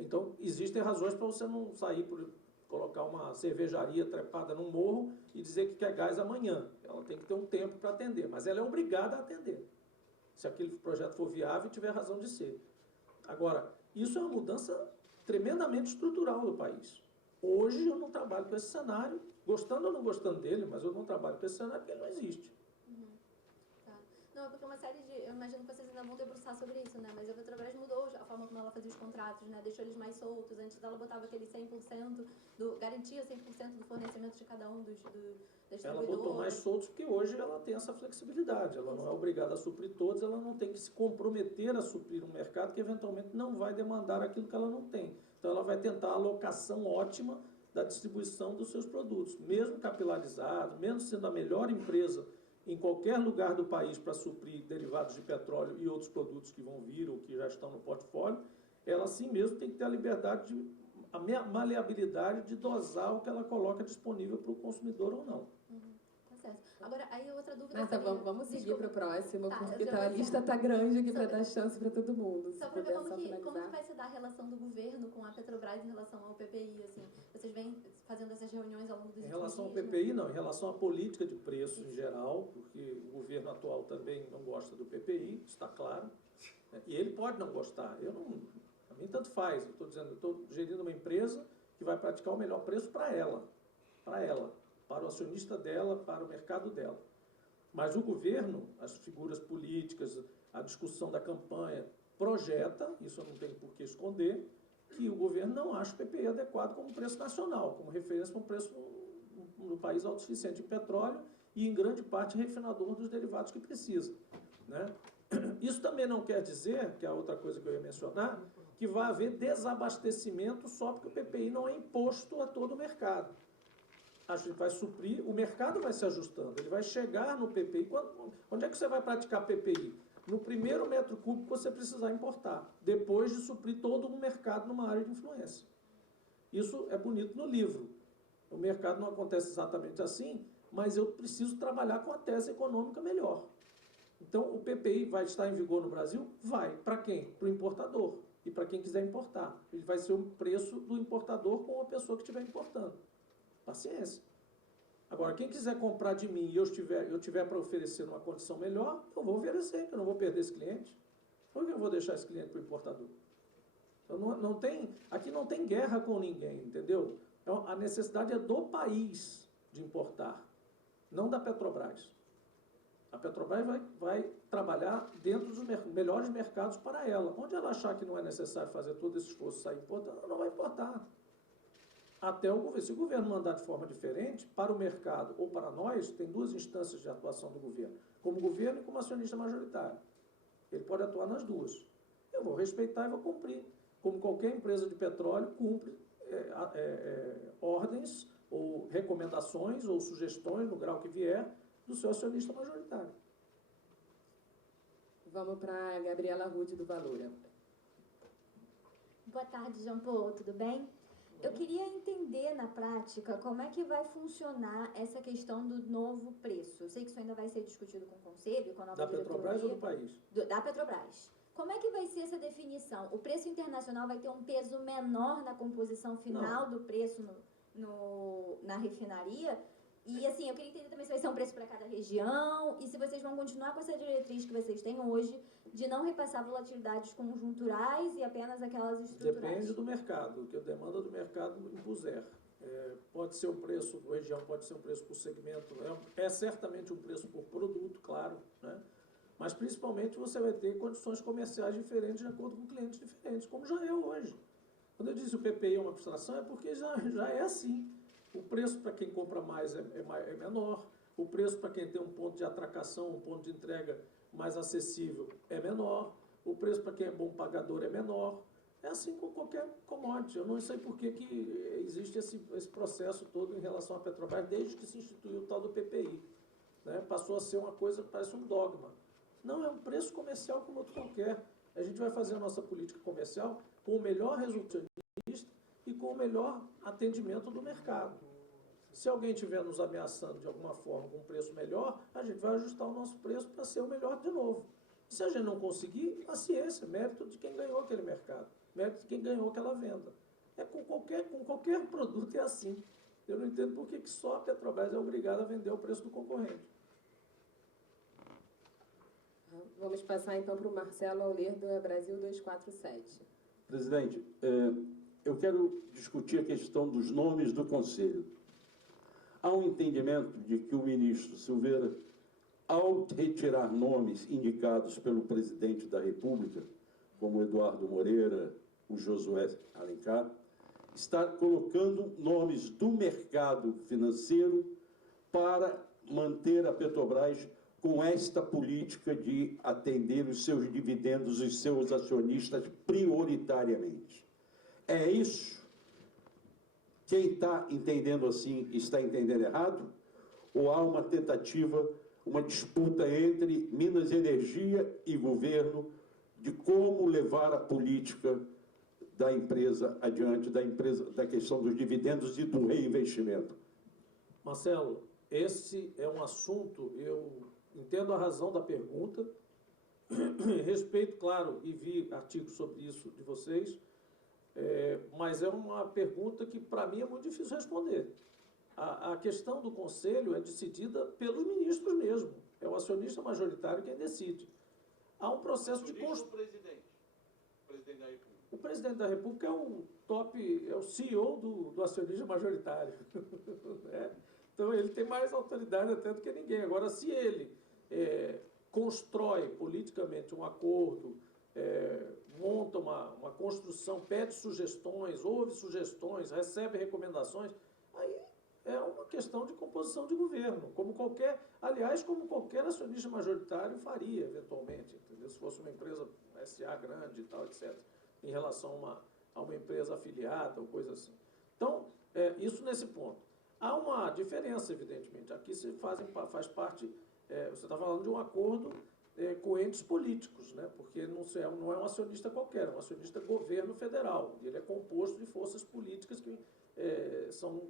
Então, existem razões para você não sair por colocar uma cervejaria trepada num morro e dizer que quer gás amanhã. Ela tem que ter um tempo para atender, mas ela é obrigada a atender, se aquele projeto for viável e tiver razão de ser. Agora, isso é uma mudança tremendamente estrutural do país. Hoje eu não trabalho com esse cenário, gostando ou não gostando dele, mas eu não trabalho com esse cenário porque ele não existe. Tá. Não, é porque uma série de... Eu imagino que vocês ainda vão debruçar sobre isso, né? Mas a Petrobras mudou a forma como ela fazia os contratos, né? Deixou eles mais soltos. Antes ela botava aquele 100%, garantia 100% do fornecimento de cada um dos distribuidores. Ela botou mais soltos porque hoje ela tem essa flexibilidade. Ela não é obrigada a suprir todos, ela não tem que se comprometer a suprir um mercado que eventualmente não vai demandar aquilo que ela não tem. Então ela vai tentar a alocação ótima da distribuição dos seus produtos, mesmo capilarizado, mesmo sendo a melhor empresa em qualquer lugar do país para suprir derivados de petróleo e outros produtos que vão vir ou que já estão no portfólio, ela assim mesmo tem que ter a liberdade, a maleabilidade de dosar o que ela coloca disponível para o consumidor ou não. Tá certo. Agora, aí outra dúvida... Mas vamos seguir para o próximo, porque a lista está grande aqui para dar chance para todo mundo. Só para ver como que vai se dar a relação do governo com a Petrobras em relação ao PPI, assim. Vocês vêm fazendo essas reuniões ao longo dos últimos dias? Em relação ao PPI, não. Em relação à política de preço em geral, porque o governo atual também não gosta do PPI, está claro. E ele pode não gostar. A mim tanto faz. Eu estou dizendo, eu estou gerindo uma empresa que vai praticar o melhor preço para ela, para o acionista dela, para o mercado dela. Mas o governo, as figuras políticas, a discussão da campanha, projeta, isso eu não tenho por que esconder, que o governo não acha o PPI adequado como preço nacional, como referência para um preço no país autossuficiente em petróleo e, em grande parte, refinador dos derivados que precisa, né? Isso também não quer dizer, que é a outra coisa que eu ia mencionar, que vai haver desabastecimento só porque o PPI não é imposto a todo o mercado. A gente vai suprir, o mercado vai se ajustando, ele vai chegar no PPI. Onde é que você vai praticar PPI? No primeiro metro cúbico você precisar importar, depois de suprir todo um mercado numa área de influência. Isso é bonito no livro. O mercado não acontece exatamente assim, mas eu preciso trabalhar com a tese econômica melhor. Então, o PPI vai estar em vigor no Brasil? Vai. Para quem? Para o importador. E para quem quiser importar. Ele vai ser o preço do importador com a pessoa que estiver importando. Paciência. Agora, quem quiser comprar de mim e eu tiver para oferecer uma condição melhor, eu vou oferecer, eu não vou perder esse cliente. Por que eu vou deixar esse cliente para o importador? Então, aqui não tem guerra com ninguém, entendeu? Então, a necessidade é do país de importar, não da Petrobras. A Petrobras vai trabalhar dentro dos melhores mercados para ela. Onde ela achar que não é necessário fazer todo esse esforço sair importando, ela não vai importar. Até o governo. Se o governo mandar de forma diferente, para o mercado ou para nós, tem duas instâncias de atuação do governo. Como governo e como acionista majoritário. Ele pode atuar nas duas. Eu vou respeitar e vou cumprir. Como qualquer empresa de petróleo cumpre ordens ou recomendações ou sugestões, no grau que vier, do seu acionista majoritário. Vamos para a Gabriela Rude, do Valora. Boa tarde, Jean Paul, tudo bem? Eu queria entender na prática como é que vai funcionar essa questão do novo preço. Eu sei que isso ainda vai ser discutido com o Conselho, com a nova diretoria. Da Petrobras ou do país? Da Petrobras. Como é que vai ser essa definição? O preço internacional vai ter um peso menor na composição final do preço na refinaria? E, assim, eu queria entender também se vai ser um preço para cada região e se vocês vão continuar com essa diretriz que vocês têm hoje de não repassar volatilidades conjunturais e apenas aquelas estruturais. Depende do mercado, o que a demanda do mercado impuser. Pode ser um preço por região, pode ser um preço por segmento, é certamente um preço por produto, claro, né? Mas principalmente você vai ter condições comerciais diferentes de acordo com clientes diferentes, como já é hoje. Quando eu disse o PPI é uma abstração, é porque já é assim. O preço para quem compra mais é menor, o preço para quem tem um ponto de atracação, um ponto de entrega mais acessível é menor, o preço para quem é bom pagador é menor. É assim com qualquer commodity. Eu não sei por que existe esse processo todo em relação à Petrobras desde que se instituiu o tal do PPI. Né? Passou a ser uma coisa que parece um dogma. Não, é um preço comercial como outro qualquer. A gente vai fazer a nossa política comercial com o melhor resultado e com o melhor atendimento do mercado. Se alguém estiver nos ameaçando de alguma forma com um preço melhor, a gente vai ajustar o nosso preço para ser o melhor de novo. Se a gente não conseguir, paciência, mérito de quem ganhou aquele mercado, mérito de quem ganhou aquela venda. Com qualquer produto é assim. Eu não entendo por que só a Petrobras é obrigada a vender o preço do concorrente. Vamos passar então para o Marcelo Auler, do Brasil 247. Presidente, eu quero discutir a questão dos nomes do Conselho. Há um entendimento de que o ministro Silveira, ao retirar nomes indicados pelo presidente da República, como o Eduardo Moreira, o Josué Alencar, está colocando nomes do mercado financeiro para manter a Petrobras com esta política de atender os seus dividendos e seus acionistas prioritariamente. É isso? Quem está entendendo assim está entendendo errado? Ou há uma tentativa, uma disputa entre Minas Energia e governo de como levar a política da empresa adiante, da questão dos dividendos e do reinvestimento? Marcelo, esse é um assunto, eu entendo a razão da pergunta, respeito, claro, e vi artigos sobre isso de vocês, mas é uma pergunta que, para mim, é muito difícil responder. A questão do Conselho é decidida pelos ministros mesmo. É o acionista majoritário quem decide. Há um processo de construção. O presidente da República. O presidente da República é o CEO do acionista majoritário. Então, ele tem mais autoridade até do que ninguém. Agora, se ele constrói politicamente um acordo monta uma construção, pede sugestões, ouve sugestões, recebe recomendações, aí é uma questão de composição de governo, como qualquer acionista majoritário faria, eventualmente, entendeu? Se fosse uma empresa SA grande e tal, etc., em relação a uma empresa afiliada ou coisa assim. Então, isso nesse ponto. Há uma diferença, evidentemente. Aqui faz parte, você está falando de um acordo com entes políticos, né? Porque não é um acionista qualquer, é um acionista governo federal. Ele é composto de forças políticas que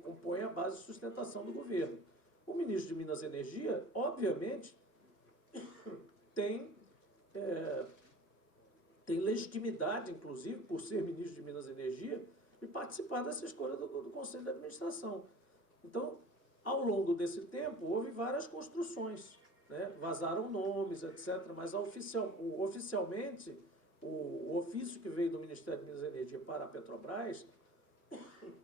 compõem a base de sustentação do governo. O ministro de Minas e Energia, obviamente, tem legitimidade, inclusive, por ser ministro de Minas e Energia, e participar dessa escolha do Conselho de Administração. Então, ao longo desse tempo, houve várias construções, né? Vazaram nomes, etc., mas oficialmente, o ofício que veio do Ministério de Minas e Energia para a Petrobras,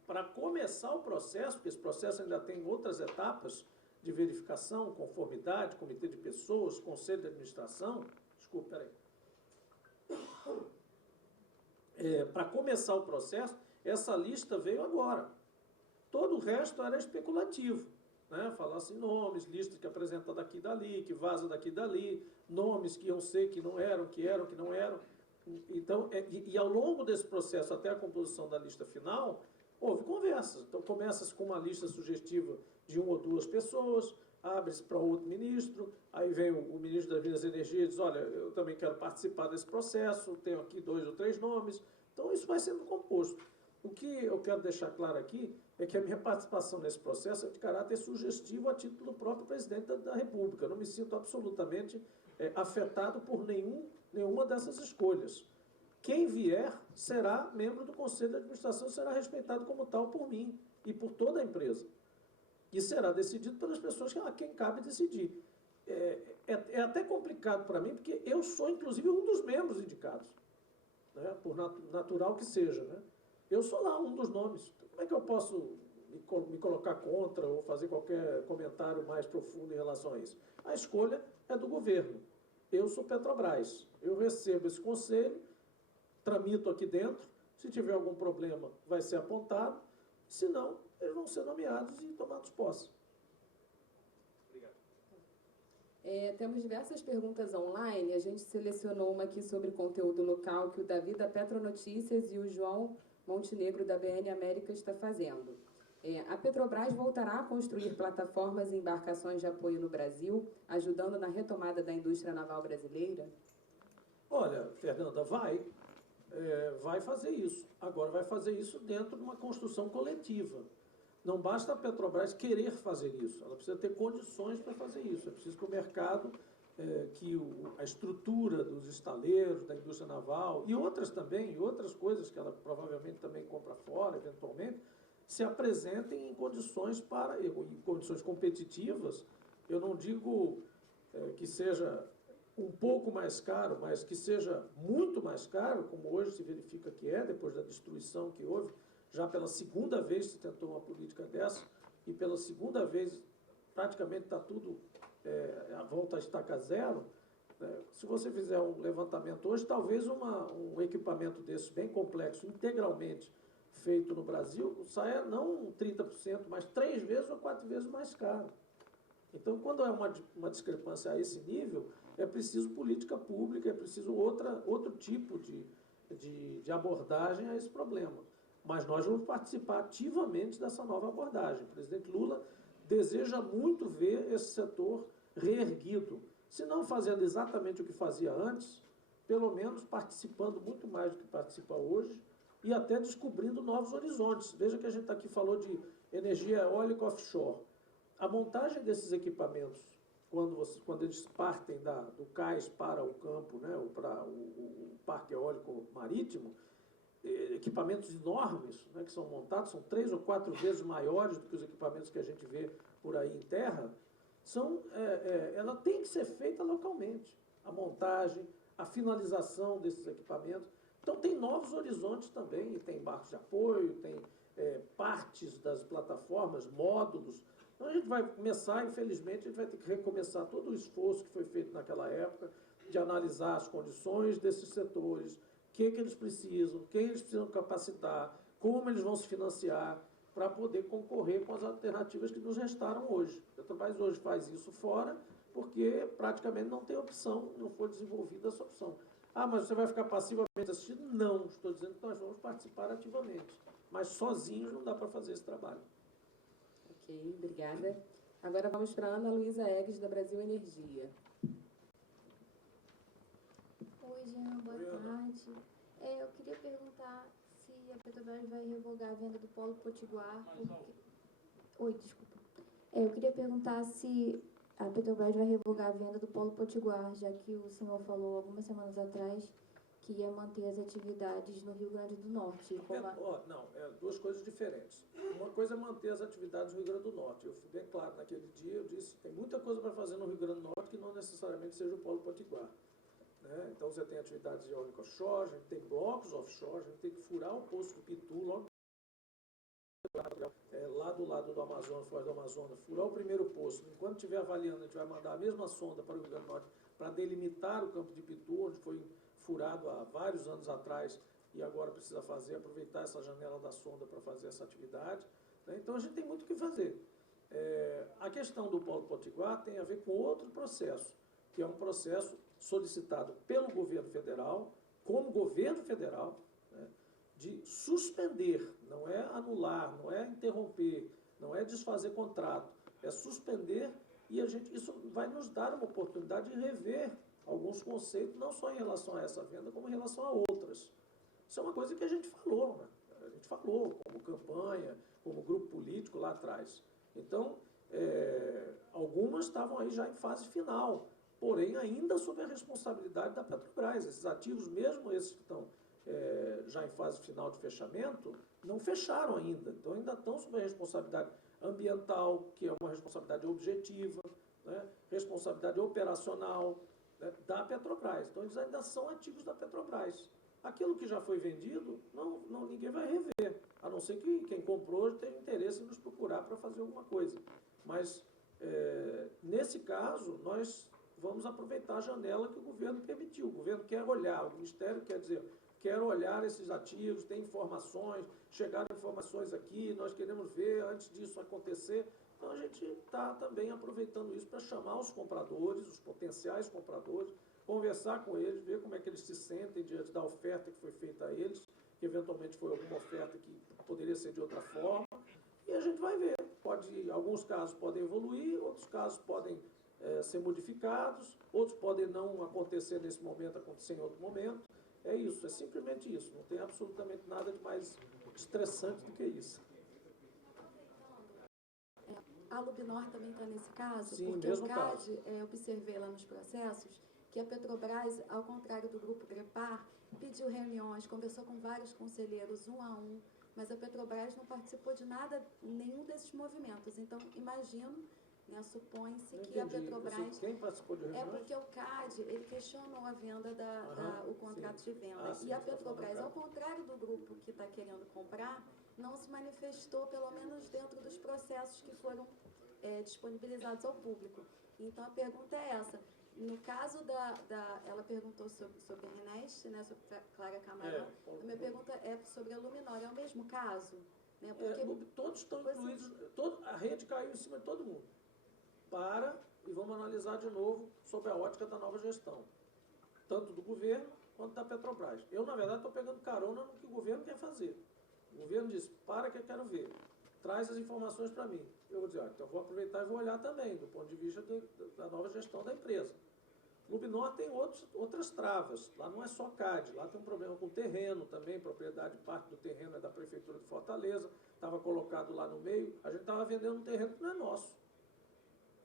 para começar o processo, porque esse processo ainda tem outras etapas de verificação, conformidade, comitê de pessoas, conselho de administração. Desculpe, peraí. Para começar o processo, essa lista veio agora. Todo o resto era especulativo, né? Falasse nomes, listas que apresenta daqui e dali, que vaza daqui e dali, nomes que iam ser, que não eram, que eram, que não eram. Então, ao longo desse processo, até a composição da lista final, houve conversas. Então, começa-se com uma lista sugestiva de 1 ou 2 pessoas, abre-se para outro ministro, aí vem o ministro das Minas e Energia e diz, olha, eu também quero participar desse processo, tenho aqui 2 ou 3 nomes. Então, isso vai sendo composto. O que eu quero deixar claro aqui é que a minha participação nesse processo é de caráter sugestivo a título do próprio presidente da República. Eu não me sinto absolutamente afetado por nenhuma dessas escolhas. Quem vier será membro do Conselho de Administração, será respeitado como tal por mim e por toda a empresa. E será decidido pelas pessoas a quem cabe decidir. É até complicado para mim, porque eu sou, inclusive, um dos membros indicados, né? Por natural que seja, né? Eu sou lá um dos nomes. Como é que eu posso me colocar contra ou fazer qualquer comentário mais profundo em relação a isso? A escolha é do governo. Eu sou Petrobras. Eu recebo esse conselho, tramito aqui dentro. Se tiver algum problema, vai ser apontado. Se não, eles vão ser nomeados e tomados posse. Obrigado. Temos diversas perguntas online. A gente selecionou uma aqui sobre conteúdo local que o Davi da Petronotícias e o João Montenegro da BN América está fazendo. A Petrobras voltará a construir plataformas e embarcações de apoio no Brasil, ajudando na retomada da indústria naval brasileira? Olha, Fernanda, vai fazer isso. Agora vai fazer isso dentro de uma construção coletiva. Não basta a Petrobras querer fazer isso, ela precisa ter condições para fazer isso. É preciso que o mercado, a estrutura dos estaleiros, da indústria naval e outras coisas que ela provavelmente também compra fora, eventualmente, se apresentem em condições competitivas. Eu não digo que seja um pouco mais caro, mas que seja muito mais caro, como hoje se verifica que depois da destruição que houve. Já pela segunda vez se tentou uma política dessa, e pela segunda vez praticamente está tudo volta a estaca zero. Se você fizer um levantamento hoje, talvez um equipamento desse bem complexo, integralmente feito no Brasil, saia não 30%, mas 3 vezes ou 4 vezes mais caro. Então, quando é uma discrepância a esse nível, é preciso política pública, é preciso outro tipo de abordagem a esse problema. Mas nós vamos participar ativamente dessa nova abordagem. O presidente Lula deseja muito ver esse setor reerguido, se não fazendo exatamente o que fazia antes, pelo menos participando muito mais do que participa hoje e até descobrindo novos horizontes. Veja que a gente aqui falou de energia eólica offshore. A montagem desses equipamentos, quando eles partem do cais para o campo, né, ou para o parque eólico marítimo, equipamentos enormes, né, que são montados, são 3 ou 4 vezes maiores do que os equipamentos que a gente vê por aí em terra, ela tem que ser feita localmente. A montagem, a finalização desses equipamentos. Então, tem novos horizontes também, e tem barcos de apoio, tem partes das plataformas, módulos. Então, a gente vai começar, infelizmente, a gente vai ter que recomeçar todo o esforço que foi feito naquela época, de analisar as condições desses setores, o que eles precisam, quem eles precisam capacitar, como eles vão se financiar, para poder concorrer com as alternativas que nos restaram hoje. A Petrobras hoje faz isso fora, porque praticamente não tem opção, não foi desenvolvida essa opção. Ah, mas você vai ficar passivamente assistindo? Não, estou dizendo que nós vamos participar ativamente. Mas sozinhos não dá para fazer esse trabalho. Ok, obrigada. Agora vamos para a Ana Luísa Eggs, da Brasil Energia. Oi, Jean, boa tarde. Eu queria perguntar se a Petrobras vai revogar a venda do Polo Potiguar. Oi, desculpa. Eu queria perguntar se a Petrobras vai revogar a venda do Polo Potiguar, já que o senhor falou algumas semanas atrás que ia manter as atividades no Rio Grande do Norte. Duas coisas diferentes. Uma coisa é manter as atividades no Rio Grande do Norte. Eu fui bem claro naquele dia, eu disse que tem muita coisa para fazer no Rio Grande do Norte que não necessariamente seja o Polo Potiguar. Né? Então você tem atividades de eólica offshore, a gente tem blocos offshore, a gente tem que furar o poço do Pitu logo lá do lado do Amazonas, fora do Amazonas, furar o primeiro poço. Enquanto estiver avaliando, a gente vai mandar a mesma sonda para o Rio Grande do Norte para delimitar o campo de Pitu, onde foi furado há vários anos atrás e agora precisa aproveitar essa janela da sonda para fazer essa atividade. Né? Então a gente tem muito o que fazer. A questão do Polo Potiguar tem a ver com outro processo, que é um processo solicitado pelo governo federal, como governo federal, né, de suspender, não é anular, não é interromper, não é desfazer contrato, é suspender e isso vai nos dar uma oportunidade de rever alguns conceitos, não só em relação a essa venda, como em relação a outras. Isso é uma coisa que a gente falou, né? A gente falou como campanha, como grupo político lá atrás. Então, algumas estavam aí já em fase final, porém ainda sob a responsabilidade da Petrobras. Esses ativos, mesmo esses que estão já em fase final de fechamento, não fecharam ainda. Então ainda estão sob a responsabilidade ambiental, que é uma responsabilidade objetiva, né? Responsabilidade operacional, né, da Petrobras. Então eles ainda são ativos da Petrobras. Aquilo que já foi vendido, ninguém vai rever, a não ser que quem comprou tenha interesse em nos procurar para fazer alguma coisa. Mas, nesse caso, nós vamos aproveitar a janela que o governo permitiu. O governo quer olhar, o Ministério quer dizer, quer olhar esses ativos, tem informações, chegaram informações aqui, nós queremos ver antes disso acontecer. Então, a gente está também aproveitando isso para chamar os compradores, os potenciais compradores, conversar com eles, ver como é que eles se sentem diante da oferta que foi feita a eles, que eventualmente foi alguma oferta que poderia ser de outra forma, e a gente vai ver. Alguns casos podem evoluir, outros casos podem ser modificados, outros podem não acontecer nesse momento, acontecer em outro momento. É isso, é simplesmente isso, não tem absolutamente nada de mais estressante do que isso. A Lubnor também está nesse caso? Sim, porque mesmo o CAD, caso. observei lá nos processos, que a Petrobras, ao contrário do Grupo Grepar, pediu reuniões, conversou com vários conselheiros, um a um, mas a Petrobras não participou de nada, nenhum desses movimentos. Então, imagino, né, supõe-se que a Petrobras... Quem participou de reuniões? É porque o CAD, ele questionou a venda, o contrato de venda. Sim, e a Petrobras, ao contrário do grupo que está querendo comprar, não se manifestou, pelo menos dentro dos processos que foram disponibilizados ao público. Então, a pergunta é essa. No caso ela perguntou sobre a Renest, né, sobre Clara Camarão. A minha pergunta é sobre a Luminor. É o mesmo caso? Né, porque todos estão incluídos, a rede caiu em cima de todo mundo. E vamos analisar de novo sobre a ótica da nova gestão, tanto do governo quanto da Petrobras. Eu, na verdade, estou pegando carona no que o governo quer fazer. O governo disse, que eu quero ver, traz as informações para mim. Eu vou dizer, então eu vou aproveitar e vou olhar também, do ponto de vista da nova gestão da empresa. Lubnor tem outras travas, lá não é só CAD, lá tem um problema com o terreno também, propriedade, parte do terreno é da Prefeitura de Fortaleza, estava colocado lá no meio, a gente estava vendendo um terreno que não é nosso.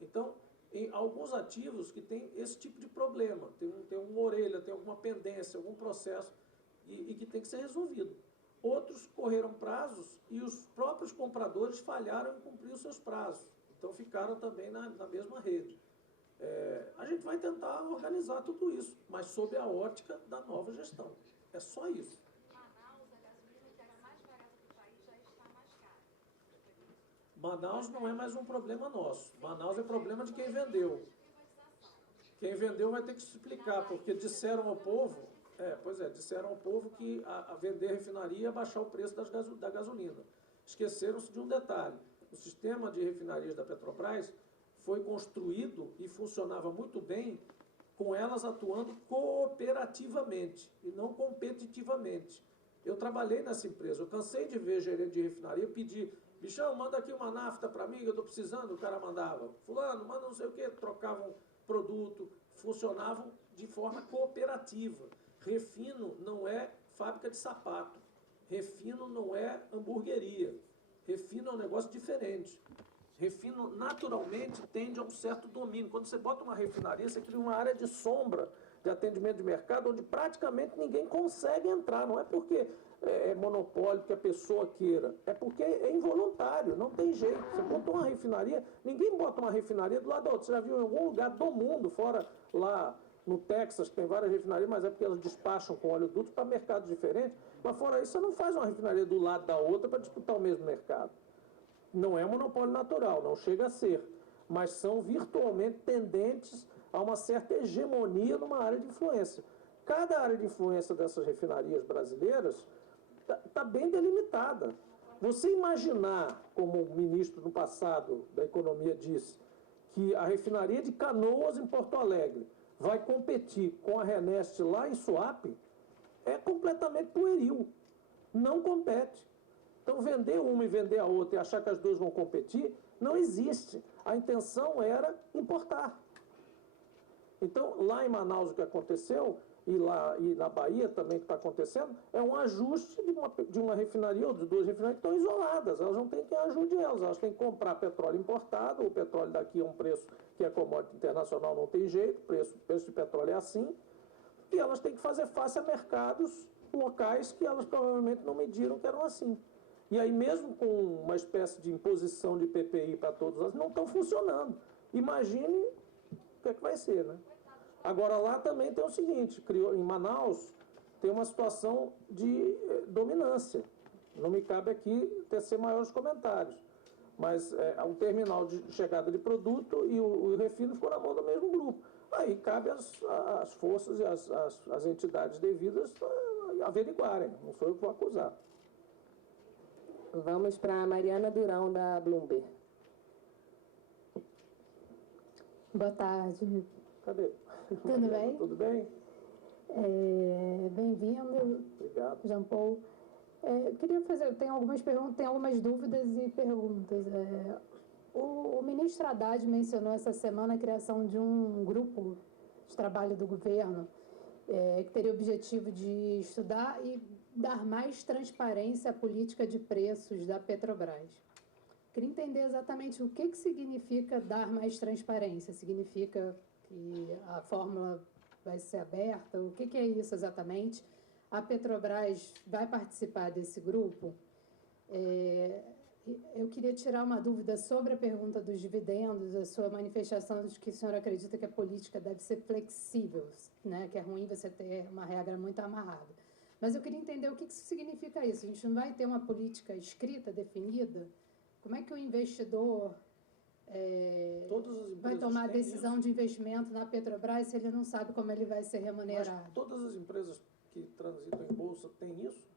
Então, em alguns ativos que tem esse tipo de problema, tem uma orelha, tem alguma pendência, algum processo, e que tem que ser resolvido. Outros correram prazos e os próprios compradores falharam em cumprir os seus prazos. Então, ficaram também na mesma rede. A gente vai tentar organizar tudo isso, mas sob a ótica da nova gestão. É só isso. Manaus, a gasolina que era mais barata do país já está mais cara. Manaus não é mais um problema nosso. Manaus é problema de quem vendeu. Quem vendeu vai ter que explicar, porque disseram ao povo, disseram ao povo que a vender refinaria ia baixar o preço da gasolina. Esqueceram-se de um detalhe. O sistema de refinarias da Petrobras foi construído e funcionava muito bem com elas atuando cooperativamente e não competitivamente. Eu trabalhei nessa empresa, eu cansei de ver gerente de refinaria pedir, bichão, manda aqui uma nafta para mim, eu estou precisando, o cara mandava. Fulano, manda não sei o quê, trocavam produto, funcionavam de forma cooperativa. Refino não é fábrica de sapato, refino não é hamburgueria, refino é um negócio diferente. Refino naturalmente tende a um certo domínio. Quando você bota uma refinaria, você cria uma área de sombra de atendimento de mercado onde praticamente ninguém consegue entrar. Não é porque é monopólio, porque a pessoa queira, é porque é involuntário, não tem jeito. Você botou uma refinaria, ninguém bota uma refinaria do lado da outra. Você já viu em algum lugar do mundo, fora lá no Texas, que tem várias refinarias, mas é porque elas despacham com oleoduto para mercados diferentes. Mas fora isso, você não faz uma refinaria do lado da outra para disputar o mesmo mercado. Não é monopólio natural, não chega a ser, mas são virtualmente tendentes a uma certa hegemonia numa área de influência. Cada área de influência dessas refinarias brasileiras está bem delimitada. Você imaginar, como o ministro no passado da Economia disse, que a refinaria de Canoas, em Porto Alegre, vai competir com a Renest lá em Suape, é completamente pueril. Não compete. Então, vender uma e vender a outra e achar que as duas vão competir, não existe. A intenção era importar. Então, lá em Manaus, o que aconteceu, e na Bahia também que está acontecendo, é um ajuste de uma refinaria ou de duas refinarias que estão isoladas. Elas não têm quem ajude elas têm que comprar petróleo importado, o petróleo daqui é um preço que é commodity internacional, não tem jeito, o preço de petróleo é assim, e elas têm que fazer face a mercados locais que elas provavelmente não mediram que eram assim. E aí, mesmo com uma espécie de imposição de PPI para todos, elas não estão funcionando. Imagine o que é que vai ser, né? Agora, lá também tem o seguinte, em Manaus, tem uma situação de dominância. Não me cabe aqui tecer maiores comentários. Mas é um terminal de chegada de produto e o refino ficou na mão do mesmo grupo. Aí cabe às forças e às entidades devidas averiguarem. Não sou eu que vou acusar. Vamos para a Mariana Durão, da Bloomberg. Boa tarde. Cadê? Tudo bem? Tudo bem? Bem-vindo. Obrigado. Jean Paul. Queria fazer, tem algumas perguntas, tem algumas dúvidas e perguntas. O ministro Haddad mencionou essa semana a criação de um grupo de trabalho do governo que teria o objetivo de estudar e dar mais transparência à política de preços da Petrobras. Queria entender exatamente o que significa dar mais transparência. Significa que a fórmula vai ser aberta? O que é isso exatamente? A Petrobras vai participar desse grupo? Eu queria tirar uma dúvida sobre a pergunta dos dividendos, a sua manifestação de que o senhor acredita que a política deve ser flexível, né? Que é ruim você ter uma regra muito amarrada. Mas eu queria entender o que isso significa isso. A gente não vai ter uma política escrita, definida? Como é que o investidor vai tomar a decisão de investimento na Petrobras se ele não sabe como ele vai ser remunerado? Mas todas as empresas que transitam em bolsa têm isso?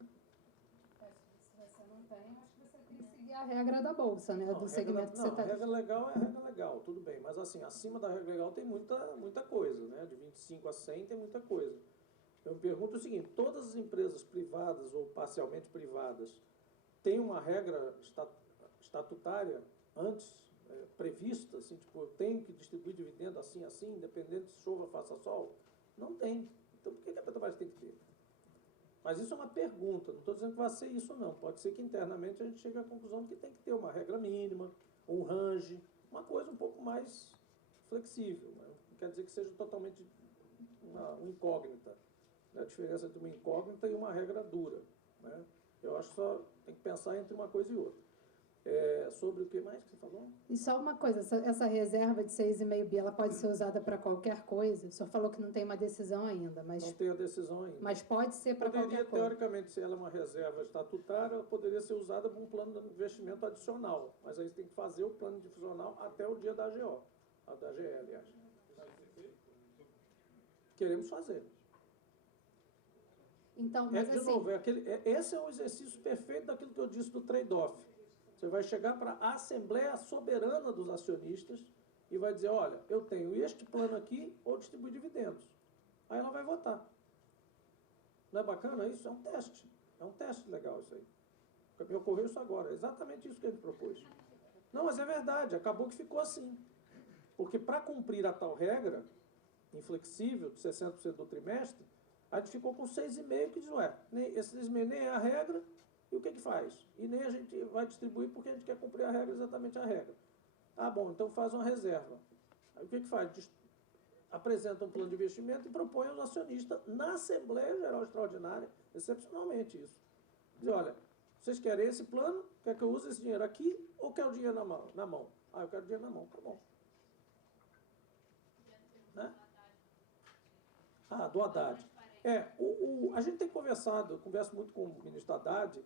Se você não tem, acho que você tem que seguir a regra da bolsa, né? Do segmento que você está. A regra legal é a regra legal, tudo bem. Mas assim, acima da regra legal tem muita coisa, né? De 25 a 100 tem muita coisa. Eu me pergunto o seguinte, todas as empresas privadas ou parcialmente privadas têm uma regra estatutária antes prevista, assim, tipo, eu tenho que distribuir dividendo assim, independente se chova, faça sol? Não tem. Então, por que a Petrobras tem que ter? Mas isso é uma pergunta, não estou dizendo que vai ser isso, não. Pode ser que internamente a gente chegue à conclusão de que tem que ter uma regra mínima, um range, uma coisa um pouco mais flexível. Né? Não quer dizer que seja totalmente uma incógnita. A diferença entre uma incógnita e uma regra dura. Né? Eu acho que só tem que pensar entre uma coisa e outra. Sobre o que mais que você falou? E só uma coisa, essa reserva de 6,5 bi, ela pode ser usada para qualquer coisa? O senhor falou que não tem uma decisão ainda, mas... Não tem a decisão ainda. Mas pode ser para qualquer coisa? Teoricamente, se ela é uma reserva estatutária, ela poderia ser usada para um plano de investimento adicional. Mas aí você tem que fazer o plano adicional até o dia da AGO, da AGE, aliás. Queremos fazer. Então, mas de assim, novo, esse é o exercício perfeito daquilo que eu disse do trade-off. Você vai chegar para a Assembleia Soberana dos Acionistas e vai dizer, olha, eu tenho este plano aqui ou distribuir dividendos. Aí ela vai votar. Não é bacana isso? É um teste. É um teste legal isso aí. Me ocorreu isso agora. É exatamente isso que ele propôs. Não, mas é verdade. Acabou que ficou assim. Porque para cumprir a tal regra inflexível de 60% do trimestre, a gente ficou com 6,5% que diz, ué, esse 6,5% nem é a regra, e o que faz? E nem a gente vai distribuir porque a gente quer cumprir a regra, exatamente a regra. Ah, bom, então faz uma reserva. Aí o que faz? Apresenta um plano de investimento e propõe aos acionistas na Assembleia Geral Extraordinária, excepcionalmente isso. Diz, olha, vocês querem esse plano, quer que eu use esse dinheiro aqui ou quer o dinheiro na mão? Ah, eu quero o dinheiro na mão, tá bom. Né? Ah, do Haddad. A gente tem conversado, eu converso muito com o ministro Haddad,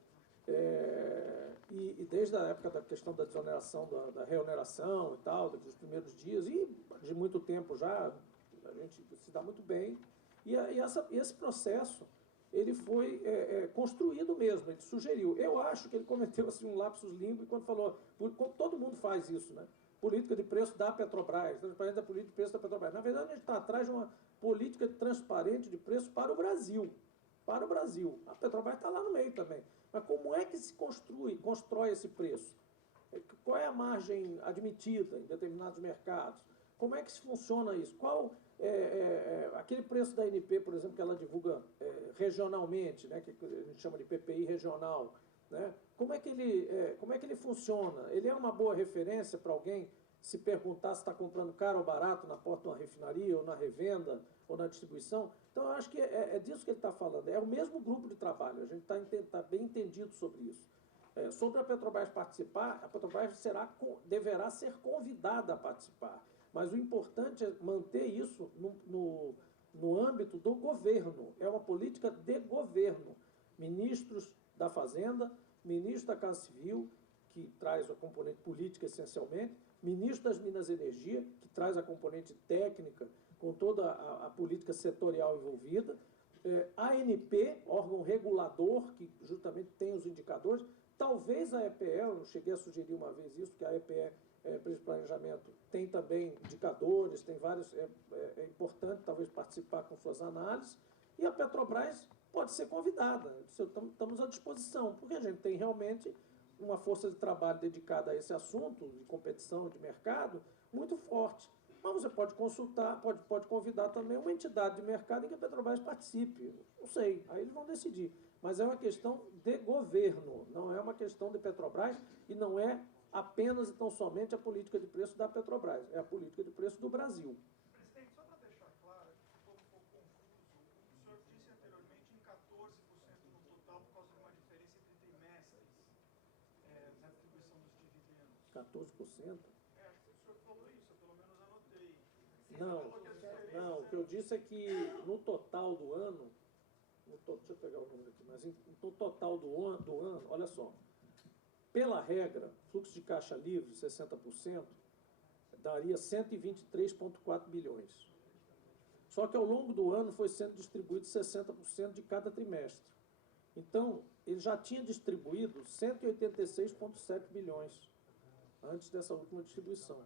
e desde a época da questão da desoneração, da reoneração e tal, dos primeiros dias, e de muito tempo já, a gente se dá muito bem. E esse processo, ele foi construído mesmo, ele sugeriu. Eu acho que ele cometeu assim, um lapsus linguae quando falou, todo mundo faz isso, né? Política de preço da Petrobras, transparência da política de preço da Petrobras. Na verdade, a gente está atrás de uma política transparente de preço para o Brasil. Para o Brasil. A Petrobras está lá no meio também. Mas como é que se constrói esse preço? Qual é a margem admitida em determinados mercados? Como é que se funciona isso? Qual aquele preço da ANP, por exemplo, que ela divulga regionalmente, né, que a gente chama de PPI regional, né? Como é que ele funciona? Ele é uma boa referência para alguém se perguntar se está comprando caro ou barato na porta de uma refinaria, ou na revenda, ou na distribuição? Então, eu acho que é disso que ele está falando. É o mesmo grupo de trabalho, a gente está bem entendido sobre isso. Sobre a Petrobras participar, a Petrobras deverá ser convidada a participar. Mas o importante é manter isso no âmbito do governo. É uma política de governo. Ministros da Fazenda, ministro da Casa Civil, que traz a componente política essencialmente, ministro das Minas e Energia, que traz a componente técnica, com toda a política setorial envolvida, ANP, órgão regulador, que justamente tem os indicadores, talvez a EPE, eu cheguei a sugerir uma vez isso, que a EPE, para esse planejamento, tem também indicadores, tem vários, é importante talvez participar com suas análises, e a Petrobras pode ser convidada, estamos à disposição, porque a gente tem realmente uma força de trabalho dedicada a esse assunto, de competição, de mercado, muito forte. Mas você pode consultar, pode convidar também uma entidade de mercado em que a Petrobras participe. Não sei, aí eles vão decidir. Mas é uma questão de governo, não é uma questão de Petrobras e não é apenas e tão somente a política de preço da Petrobras, é a política de preço do Brasil. Presidente, só para deixar claro, estou um pouco confuso. O senhor disse anteriormente em 14% no total por causa de uma diferença entre trimestres na distribuição dos dividendos. 14%? Acho que o senhor falou isso, eu pelo menos anotei. Não, o que eu disse é que no total do ano, deixa eu pegar o número aqui, mas no total do ano, olha só, pela regra, fluxo de caixa livre, 60%, daria 123,4 bilhões. Só que ao longo do ano foi sendo distribuído 60% de cada trimestre. Então, ele já tinha distribuído 186,7 bilhões antes dessa última distribuição.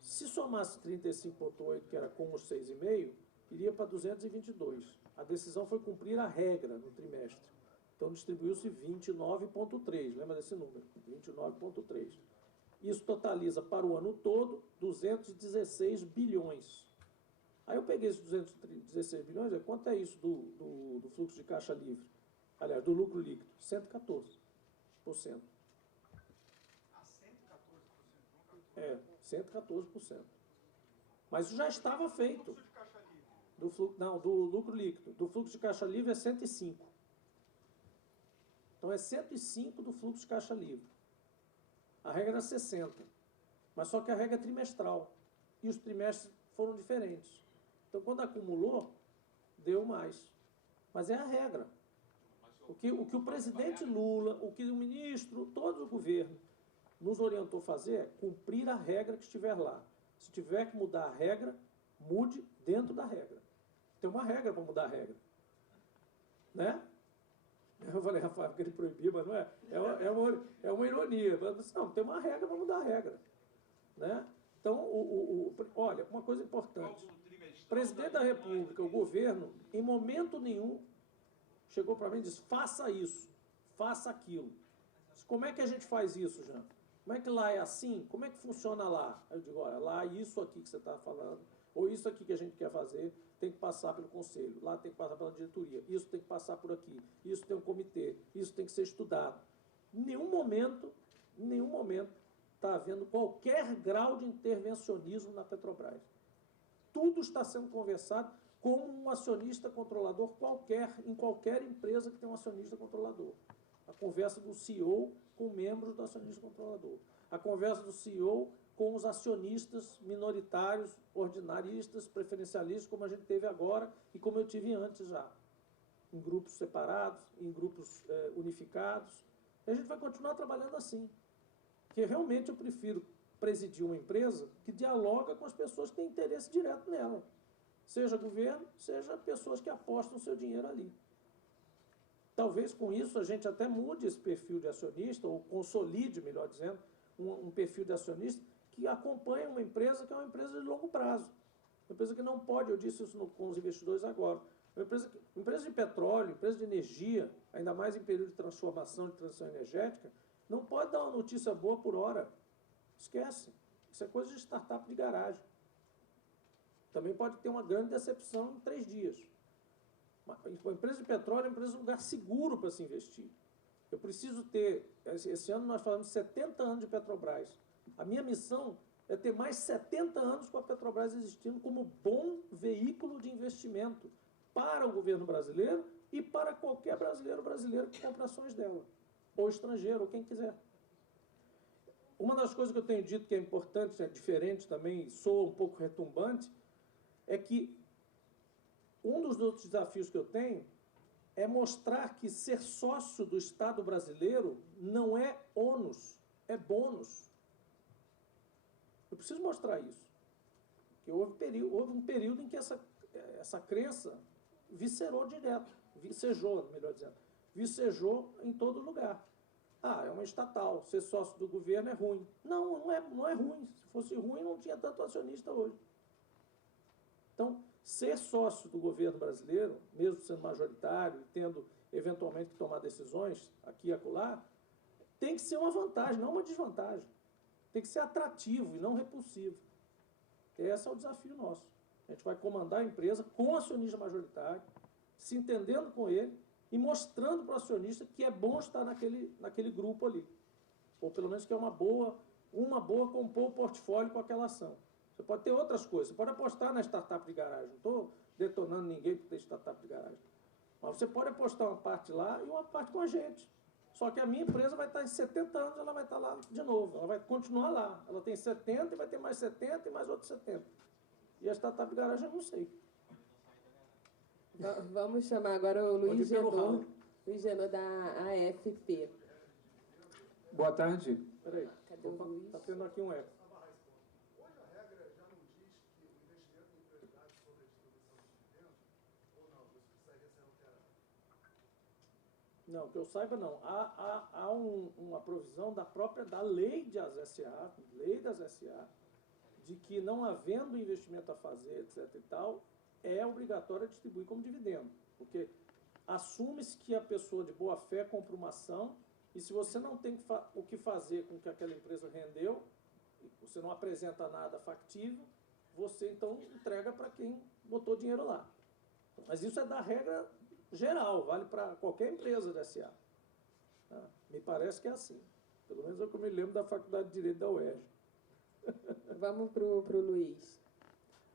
Se somasse 35,8, que era com os 6,5, iria para 222. A decisão foi cumprir a regra no trimestre. Então, distribuiu-se 29,3. Lembra desse número? 29,3. Isso totaliza para o ano todo 216 bilhões. Aí eu peguei esses 216 bilhões, quanto é isso do fluxo de caixa livre? Aliás, do lucro líquido? 114%. 114%. Mas isso já estava feito. Do lucro líquido. Do fluxo de caixa livre é 105. Então é 105 do fluxo de caixa livre. A regra era 60. Mas só que a regra é trimestral. E os trimestres foram diferentes. Então quando acumulou, deu mais. Mas é a regra. O que o presidente Lula, o que o ministro, todo o governo nos orientou a fazer é cumprir a regra que estiver lá. Se tiver que mudar a regra, mude dentro da regra. Tem uma regra para mudar a regra. Né? Eu falei, Rafael, que ele proibiu, mas não é. É uma ironia. Eu disse, não, tem uma regra para mudar a regra. Né? Então, olha, uma coisa importante. O presidente da República, o governo, em momento nenhum, chegou para mim e disse, faça isso, faça aquilo. Disse, como é que a gente faz isso, Jean? Como é que lá é assim? Como é que funciona lá? Eu digo, olha, lá isso aqui que você está falando, ou isso aqui que a gente quer fazer, tem que passar pelo conselho, lá tem que passar pela diretoria, isso tem que passar por aqui, isso tem um comitê, isso tem que ser estudado. Em nenhum momento está havendo qualquer grau de intervencionismo na Petrobras. Tudo está sendo conversado como um acionista controlador qualquer, em qualquer empresa que tem um acionista controlador. A conversa do CEO com membros do acionista controlador. A conversa do CEO com os acionistas minoritários, ordinaristas, preferencialistas, como a gente teve agora e como eu tive antes já. Em grupos separados, em grupos unificados. E a gente vai continuar trabalhando assim. Porque realmente eu prefiro presidir uma empresa que dialoga com as pessoas que têm interesse direto nela. Seja governo, seja pessoas que apostam seu dinheiro ali. Talvez com isso a gente até mude esse perfil de acionista, ou consolide, melhor dizendo, um perfil de acionista que acompanha uma empresa que é uma empresa de longo prazo. Uma empresa que não pode, eu disse isso com os investidores agora, uma empresa de petróleo, empresa de energia, ainda mais em período de transformação, de transição energética, não pode dar uma notícia boa por hora. Esquece. Isso é coisa de startup de garagem. Também pode ter uma grande decepção em 3 dias. Uma empresa de petróleo é uma empresa de um lugar seguro para se investir. Eu preciso ter, esse ano nós falamos de 70 anos de Petrobras. A minha missão é ter mais 70 anos com a Petrobras existindo como bom veículo de investimento para o governo brasileiro e para qualquer brasileiro que compre ações dela, ou estrangeiro, ou quem quiser. Uma das coisas que eu tenho dito que é importante, é diferente também, soa um pouco retumbante, é que um dos outros desafios que eu tenho é mostrar que ser sócio do Estado brasileiro não é ônus, é bônus. Eu preciso mostrar isso. Porque houve um período em que essa crença vicejou em todo lugar. Ah, é uma estatal, ser sócio do governo é ruim. Não é ruim. Se fosse ruim, não tinha tanto acionista hoje. Então, ser sócio do governo brasileiro, mesmo sendo majoritário e tendo, eventualmente, que tomar decisões aqui e acolá, tem que ser uma vantagem, não uma desvantagem. Tem que ser atrativo e não repulsivo. Esse é o desafio nosso. A gente vai comandar a empresa com o acionista majoritário, se entendendo com ele e mostrando para o acionista que é bom estar naquele grupo ali. Ou pelo menos que é uma boa compor o portfólio com aquela ação. Você pode ter outras coisas. Você pode apostar na startup de garagem. Não estou detonando ninguém por ter startup de garagem. Mas você pode apostar uma parte lá e uma parte com a gente. Só que a minha empresa vai estar em 70 anos, ela vai estar lá de novo. Ela vai continuar lá. Ela tem 70 e vai ter mais 70 e mais outros 70. E a startup de garagem eu não sei. Vamos chamar agora o Luiz Genô da AFP. Boa tarde. Peraí. Cadê o Luiz? Está tendo aqui um eco. Hoje a regra já não diz que o investimento em prioridade sobre a distribuição de dividendos, ou não? Isso precisaria ser alterado? Não, que eu saiba não. Há uma provisão da lei das SA, de que não havendo investimento a fazer, etc. e tal, é obrigatório distribuir como dividendo. Porque assume-se que a pessoa de boa fé compra uma ação e se você não tem o que fazer com que aquela empresa rendeu, você não apresenta nada factível, você então entrega para quem botou dinheiro lá. Mas isso é da regra geral, vale para qualquer empresa da SA. Me parece que é assim. Pelo menos é o que eu me lembro da Faculdade de Direito da UERJ. Vamos para o Luiz.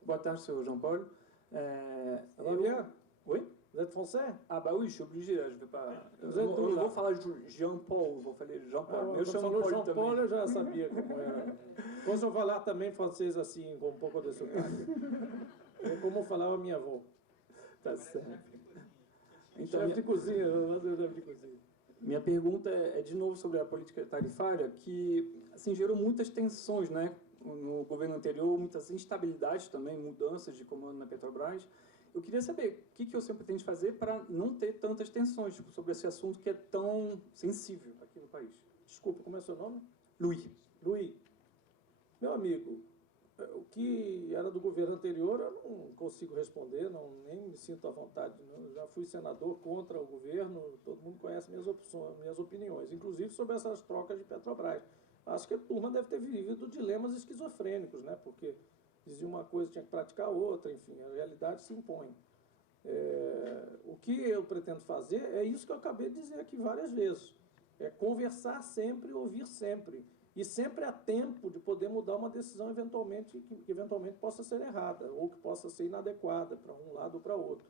Boa tarde, senhor Jean-Paul. Ça va bien? Oui? Vous êtes français? Ah bah oui, je suis obligé, je vais pas... Eu não vou falar Jean-Paul, vou falar Jean-Paul. Quando falou Jean-Paul, eu já sabia como era. Posso eu falar também francês assim, com um pouco de sotaque. É como falava minha avó. Tá certo. Então, Chefe de cozinha, chefe de cozinha. Minha pergunta é de novo sobre a política tarifária, que assim, gerou muitas tensões, né? No governo anterior, muitas instabilidades também, mudanças de comando na Petrobras. eu queria saber o que o senhor pretende fazer para não ter tantas tensões sobre esse assunto que é tão sensível aqui no país. Desculpa, como é o seu nome? Luiz. Luiz, meu amigo, o que era do governo anterior eu não consigo responder, nem me sinto à vontade. Eu já fui senador contra o governo, todo mundo conhece minhas opiniões, inclusive sobre essas trocas de Petrobras. Acho que a turma deve ter vivido dilemas esquizofrênicos, né? Porque dizia uma coisa, tinha que praticar outra, enfim, a realidade se impõe. O que eu pretendo fazer é isso que eu acabei de dizer aqui várias vezes. É conversar sempre, ouvir sempre. E sempre há tempo de poder mudar uma decisão que eventualmente possa ser errada ou que possa ser inadequada para um lado ou para outro.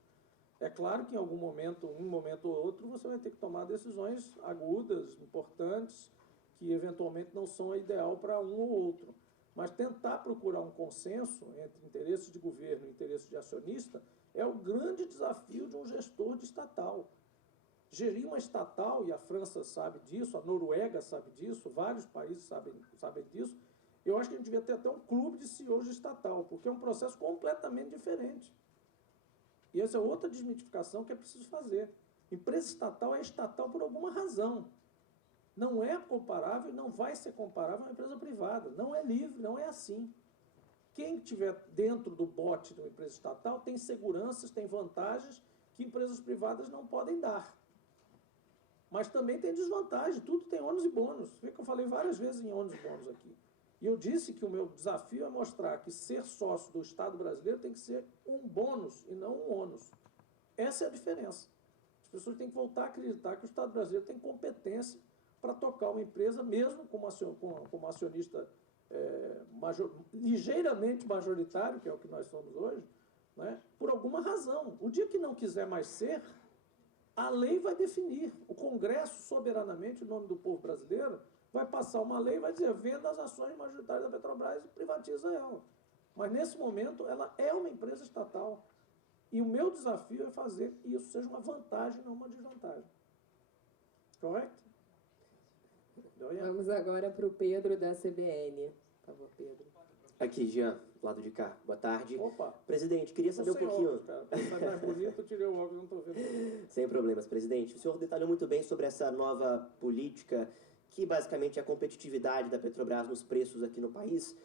É claro que em algum momento, um momento ou outro, você vai ter que tomar decisões agudas, importantes, que eventualmente não são a ideal para um ou outro. Mas tentar procurar um consenso entre interesses de governo e interesses de acionista é o grande desafio de um gestor de estatal. Gerir uma estatal, e a França sabe disso, a Noruega sabe disso, vários países sabem disso, eu acho que a gente devia ter até um clube de CEOs de estatal, porque é um processo completamente diferente. E essa é outra desmitificação que é preciso fazer. Empresa estatal é estatal por alguma razão. Não é comparável e não vai ser comparável a uma empresa privada. Não é livre, não é assim. Quem estiver dentro do bote de uma empresa estatal tem seguranças, tem vantagens que empresas privadas não podem dar. Mas também tem desvantagem, tudo tem ônus e bônus. Vê que eu falei várias vezes em ônus e bônus aqui. E eu disse que o meu desafio é mostrar que ser sócio do Estado brasileiro tem que ser um bônus e não um ônus. Essa é a diferença. As pessoas têm que voltar a acreditar que o Estado brasileiro tem competência para tocar uma empresa, mesmo como acionista ligeiramente majoritário, que é o que nós somos hoje, né, por alguma razão. O dia que não quiser mais ser, a lei vai definir. O Congresso, soberanamente, em nome do povo brasileiro, vai passar uma lei e vai dizer: venda as ações majoritárias da Petrobras e privatiza ela. Mas, nesse momento, ela é uma empresa estatal. E o meu desafio é fazer que isso seja uma vantagem, não uma desvantagem. Correto? Vamos agora para o Pedro, da CBN. Por favor, Pedro. Aqui, Jean, do lado de cá. Boa tarde. Opa. Presidente, queria saber um pouquinho... Óculos, cara. Tá mais bonito, eu tirei o óculos, não estou vendo. Sem problemas, presidente. O senhor detalhou muito bem sobre essa nova política, que basicamente é a competitividade da Petrobras nos preços aqui no país,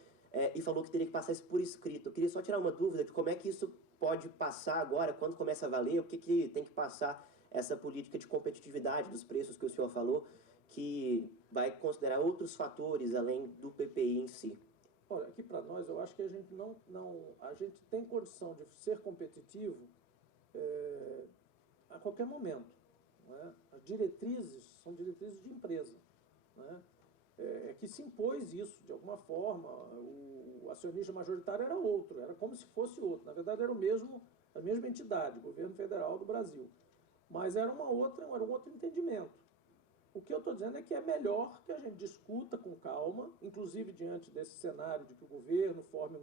e falou que teria que passar isso por escrito. Eu queria só tirar uma dúvida de como é que isso pode passar agora, quando começa a valer, o que tem que passar essa política de competitividade dos preços que o senhor falou, que vai considerar outros fatores além do PPI em si. Olha, aqui para nós, eu acho que a gente a gente tem condição de ser competitivo a qualquer momento. Né? As diretrizes são diretrizes de empresa. Né? Que se impôs isso, de alguma forma. O acionista majoritário era outro, era como se fosse outro. Na verdade, era a mesma entidade, Governo Federal do Brasil. Mas era um outro entendimento. O que eu estou dizendo é que é melhor que a gente discuta com calma, inclusive diante desse cenário de que o governo forme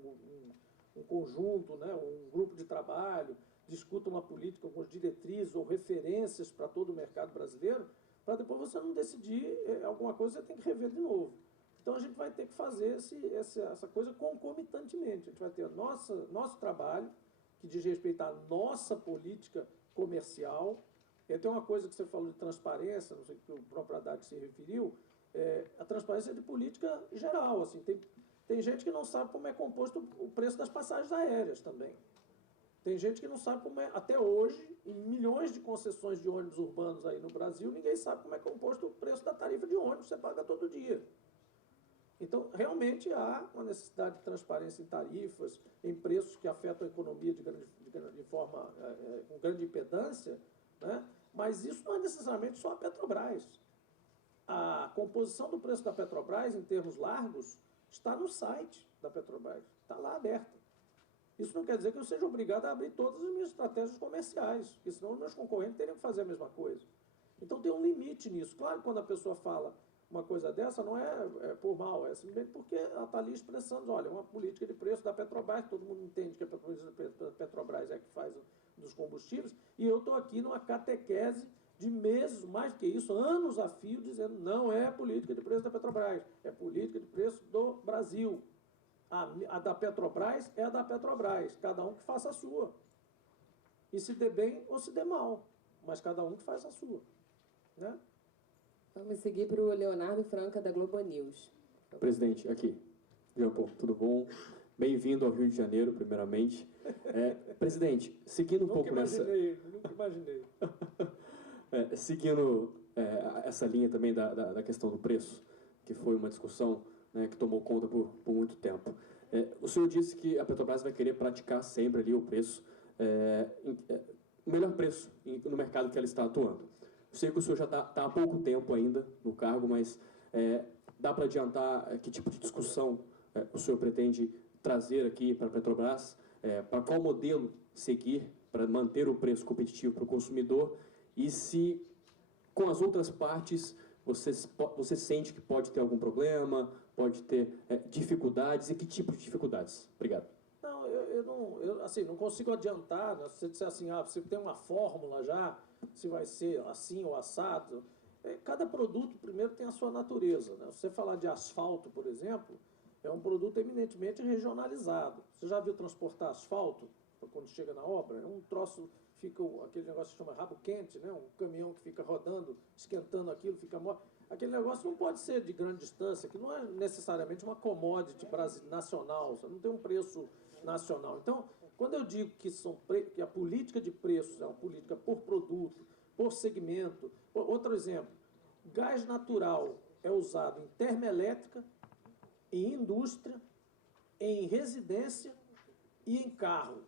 um conjunto, né, um grupo de trabalho, discuta uma política com as diretrizes ou referências para todo o mercado brasileiro, para depois você não decidir alguma coisa, você tem que rever de novo. Então a gente vai ter que fazer essa coisa concomitantemente. A gente vai ter nosso trabalho, que diz respeito à nossa política comercial. E tem uma coisa que você falou de transparência, não sei o que o próprio Haddad se referiu, a transparência é de política geral. Assim, tem gente que não sabe como é composto o preço das passagens aéreas também. Tem gente que não sabe como é, até hoje, em milhões de concessões de ônibus urbanos aí no Brasil, ninguém sabe como é composto o preço da tarifa de ônibus que você paga todo dia. Então, realmente há uma necessidade de transparência em tarifas, em preços que afetam a economia de forma com grande impedância, né? Mas isso não é necessariamente só a Petrobras. A composição do preço da Petrobras, em termos largos, está no site da Petrobras, está lá aberta. Isso não quer dizer que eu seja obrigado a abrir todas as minhas estratégias comerciais, porque senão os meus concorrentes teriam que fazer a mesma coisa. Então tem um limite nisso. Claro que quando a pessoa fala uma coisa dessa, não é por mal, é simplesmente porque ela está ali expressando, olha, é uma política de preço da Petrobras, todo mundo entende que a Petrobras é a que faz dos combustíveis, e eu estou aqui numa catequese de meses, mais do que isso, anos a fio, dizendo não é política de preço da Petrobras, é política de preço do Brasil. A da Petrobras é a da Petrobras, cada um que faça a sua. e se dê bem ou se dê mal, mas cada um que faz a sua, né? Vamos seguir para o Leonardo Franca, da Globo News. Presidente, aqui. Jean Paul, tudo bom? Bem-vindo ao Rio de Janeiro, primeiramente. Presidente, seguindo um pouco nessa... Nunca imaginei. Seguindo essa linha também da questão do preço, que foi uma discussão, né, que tomou conta por muito tempo. O senhor disse que a Petrobras vai querer praticar sempre ali o preço, o melhor preço no mercado que ela está atuando. Eu sei que o senhor já está há pouco tempo ainda no cargo, mas dá para adiantar que tipo de discussão o senhor pretende trazer aqui para a Petrobras, para qual modelo seguir para manter o preço competitivo para o consumidor, e se com as outras partes você sente que pode ter algum problema, pode ter dificuldades, e que tipo de dificuldades? Obrigado. Não, eu assim, não consigo adiantar, né? Se você disser assim, você tem uma fórmula já, se vai ser assim ou assado. Cada produto, primeiro, tem a sua natureza, né? Se você falar de asfalto, por exemplo, é um produto eminentemente regionalizado. Você já viu transportar asfalto quando chega na obra? É um troço, fica aquele negócio que chama rabo quente, né? Um caminhão que fica rodando, esquentando aquilo, fica morto. Aquele negócio não pode ser de grande distância, que não é necessariamente uma commodity nacional, você não tem um preço nacional. Então, quando eu digo que a política de preços é uma política por produto, por segmento. Outro exemplo, gás natural é usado em termoelétrica, em indústria, em residência e em carro.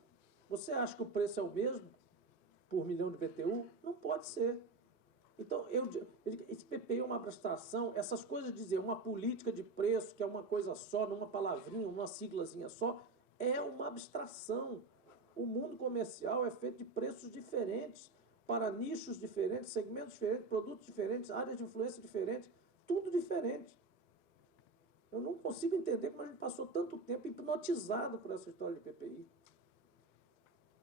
Você acha que o preço é o mesmo por milhão de BTU? Não pode ser. Então, esse PPI é uma abstração, essas coisas de dizer uma política de preço, que é uma coisa só, numa palavrinha, uma siglazinha só, é uma abstração. O mundo comercial é feito de preços diferentes, para nichos diferentes, segmentos diferentes, produtos diferentes, áreas de influência diferentes, tudo diferente. Eu não consigo entender como a gente passou tanto tempo hipnotizado por essa história de PPI.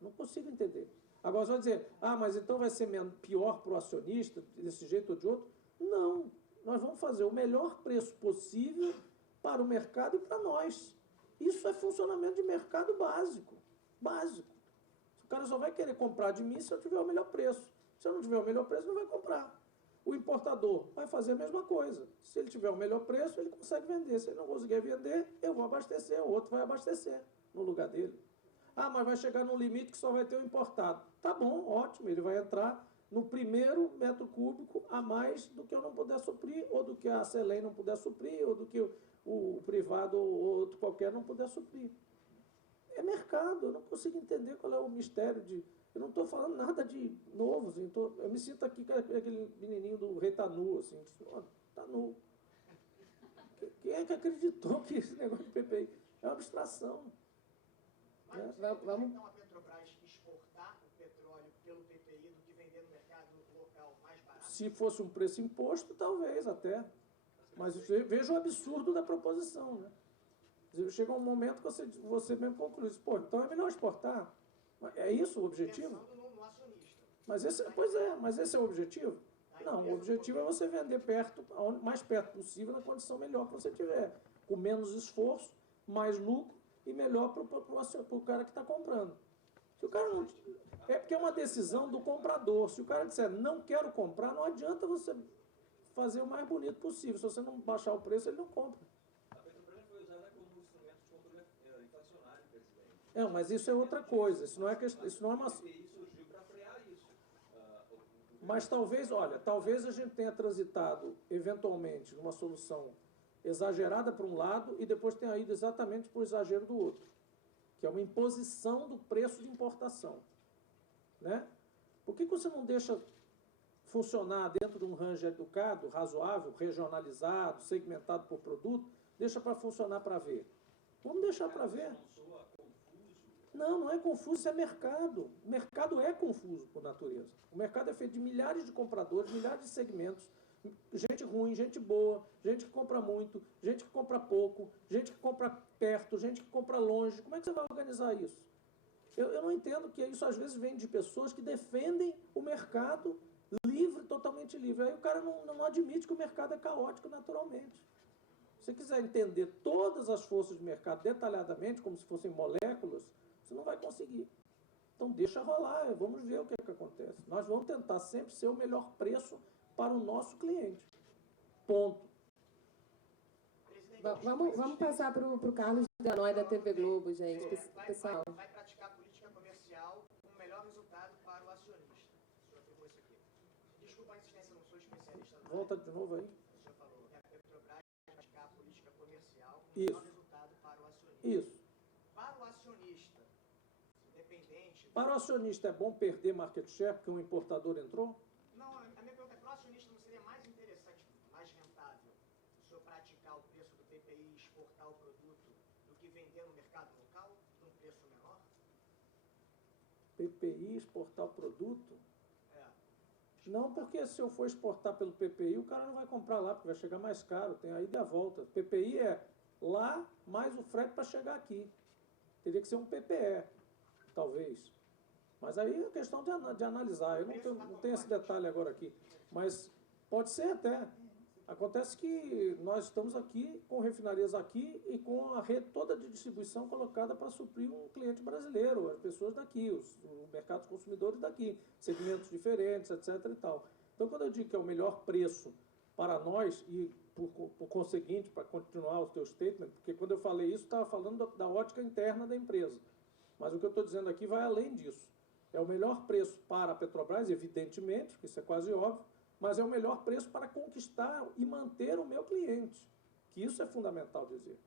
Não consigo entender. Agora, você vai dizer, mas então vai ser pior para o acionista, desse jeito ou de outro? Não. Nós vamos fazer o melhor preço possível para o mercado e para nós. Isso é funcionamento de mercado básico. Básico. O cara só vai querer comprar de mim se eu tiver o melhor preço. Se eu não tiver o melhor preço, não vai comprar. O importador vai fazer a mesma coisa. Se ele tiver o melhor preço, ele consegue vender. Se ele não conseguir vender, eu vou abastecer, o outro vai abastecer no lugar dele. Mas vai chegar num limite que só vai ter o importado. Tá bom, ótimo, ele vai entrar no primeiro metro cúbico a mais do que eu não puder suprir, ou do que a Selem não puder suprir, ou do que o privado ou outro qualquer não puder suprir. É mercado, eu não consigo entender qual é o mistério de... Eu não estou falando nada de novo, assim, eu me sinto aqui com aquele menininho do Rei tá nu, assim, tá nu. Quem é que acreditou que esse negócio de PPI é uma abstração? Mas vamos então a Petrobras exportar o petróleo pelo PPI do que vender no mercado local mais barato? Se fosse um preço imposto, talvez até. Mas veja o absurdo da proposição, né? Chega um momento que você mesmo conclui, então é melhor exportar. É isso o objetivo? Pensando no acionista. Mas esse é o objetivo? Não, o objetivo é você vender o mais perto possível, na condição melhor que você tiver. Com menos esforço, mais lucro e melhor para o cara que está comprando. Se o cara não... É porque é uma decisão do comprador. Se o cara disser, não quero comprar, não adianta você fazer o mais bonito possível. Se você não baixar o preço, ele não compra. A Petrobras foi usada como instrumento de controle inflacionário, presidente. Mas isso é outra coisa. Isso não é uma... O PPI surgiu para frear isso. Mas talvez a gente tenha transitado, eventualmente, numa solução exagerada por um lado e depois tenha ido exatamente para o exagero do outro, que é uma imposição do preço de importação. Né? Por que você não deixa funcionar dentro de um range educado, razoável, regionalizado, segmentado por produto, deixa para funcionar para ver? Vamos deixar para ver. Não é confuso, isso é mercado. O mercado é confuso por natureza. O mercado é feito de milhares de compradores, milhares de segmentos, gente ruim, gente boa, gente que compra muito, gente que compra pouco, gente que compra perto, gente que compra longe. Como é que você vai organizar isso? Eu não entendo que isso às vezes vem de pessoas que defendem o mercado livre, totalmente livre. Aí o cara não admite que o mercado é caótico naturalmente. Se você quiser entender todas as forças de mercado detalhadamente, como se fossem moléculas, você não vai conseguir. Então, deixa rolar, vamos ver o que acontece. Nós vamos tentar sempre ser o melhor preço para o nosso cliente. Ponto. Vamos passar para o Carlos Delanoy, da TV Globo, gente. Pessoal. Vai praticar política comercial com o melhor resultado para o acionista. O senhor afirmou isso aqui. Desculpa a insistência, não sou especialista. Volta de novo aí. O senhor falou que a Petrobras vai praticar a política comercial com o Isso. melhor resultado para o acionista. Isso. Para o acionista, independente... Para o acionista é bom perder market share porque um importador entrou? Não, a minha pergunta é, para o acionista não seria mais interessante, mais rentável, o senhor praticar o preço do PPI e exportar o produto do que vender no mercado local, num preço menor? PPI, exportar o produto? É. Não, porque se eu for exportar pelo PPI, o cara não vai comprar lá, porque vai chegar mais caro, tem a ida e a volta. PPI é lá mais o frete para chegar aqui. Teria que ser um PPE, talvez. Mas aí é questão de analisar. Eu não tenho esse detalhe agora aqui. Mas pode ser até. Acontece que nós estamos aqui com refinarias aqui e com a rede toda de distribuição colocada para suprir um cliente brasileiro, as pessoas daqui, o mercado dos consumidores daqui, segmentos diferentes, etc. e tal. Então, quando eu digo que é o melhor preço para nós e, por conseguinte, para continuar o teu statement, porque quando eu falei isso, estava falando da ótica interna da empresa. Mas o que eu estou dizendo aqui vai além disso. É o melhor preço para a Petrobras, evidentemente, porque isso é quase óbvio, mas é o melhor preço para conquistar e manter o meu cliente, que isso é fundamental dizer.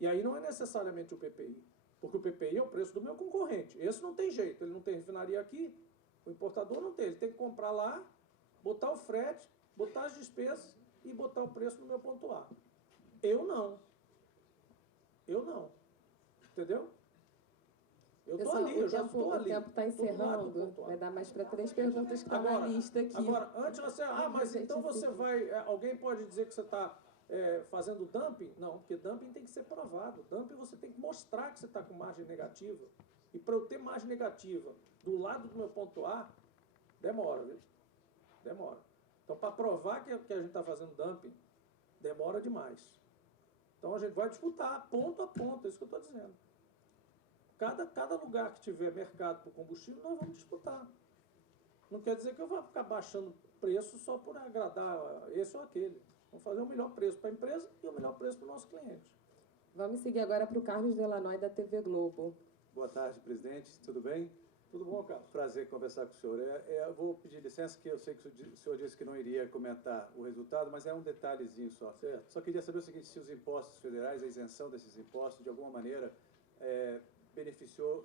E aí não é necessariamente o PPI, porque o PPI é o preço do meu concorrente. Esse não tem jeito, ele não tem refinaria aqui, o importador não tem, ele tem que comprar lá, botar o frete, botar as despesas e botar o preço no meu ponto A. Eu não. Entendeu? Eu estou ali, eu já estou ali. O tempo está encerrando, vai dar mais para 3 perguntas que estão na lista aqui. Agora, antes você... mas então você vai... Alguém pode dizer que você está fazendo dumping? Não, porque dumping tem que ser provado. Dumping você tem que mostrar que você está com margem negativa. E para eu ter margem negativa do lado do meu ponto A, demora, viu? Demora. Então, para provar que a gente está fazendo dumping, demora demais. Então, a gente vai disputar ponto a ponto, é isso que eu estou dizendo. Cada lugar que tiver mercado para o combustível, nós vamos disputar. Não quer dizer que eu vou ficar baixando preço só por agradar esse ou aquele. Vamos fazer o melhor preço para a empresa e o melhor preço para o nosso cliente. Vamos seguir agora para o Carlos Delanoy, da TV Globo. Boa tarde, presidente. Tudo bem? Tudo bom, Carlos? Prazer conversar com o senhor. Eu vou pedir licença, que eu sei que o senhor disse que não iria comentar o resultado, mas é um detalhezinho só. Certo. Só queria saber o seguinte, se os impostos federais, a isenção desses impostos, de alguma maneira, beneficiou,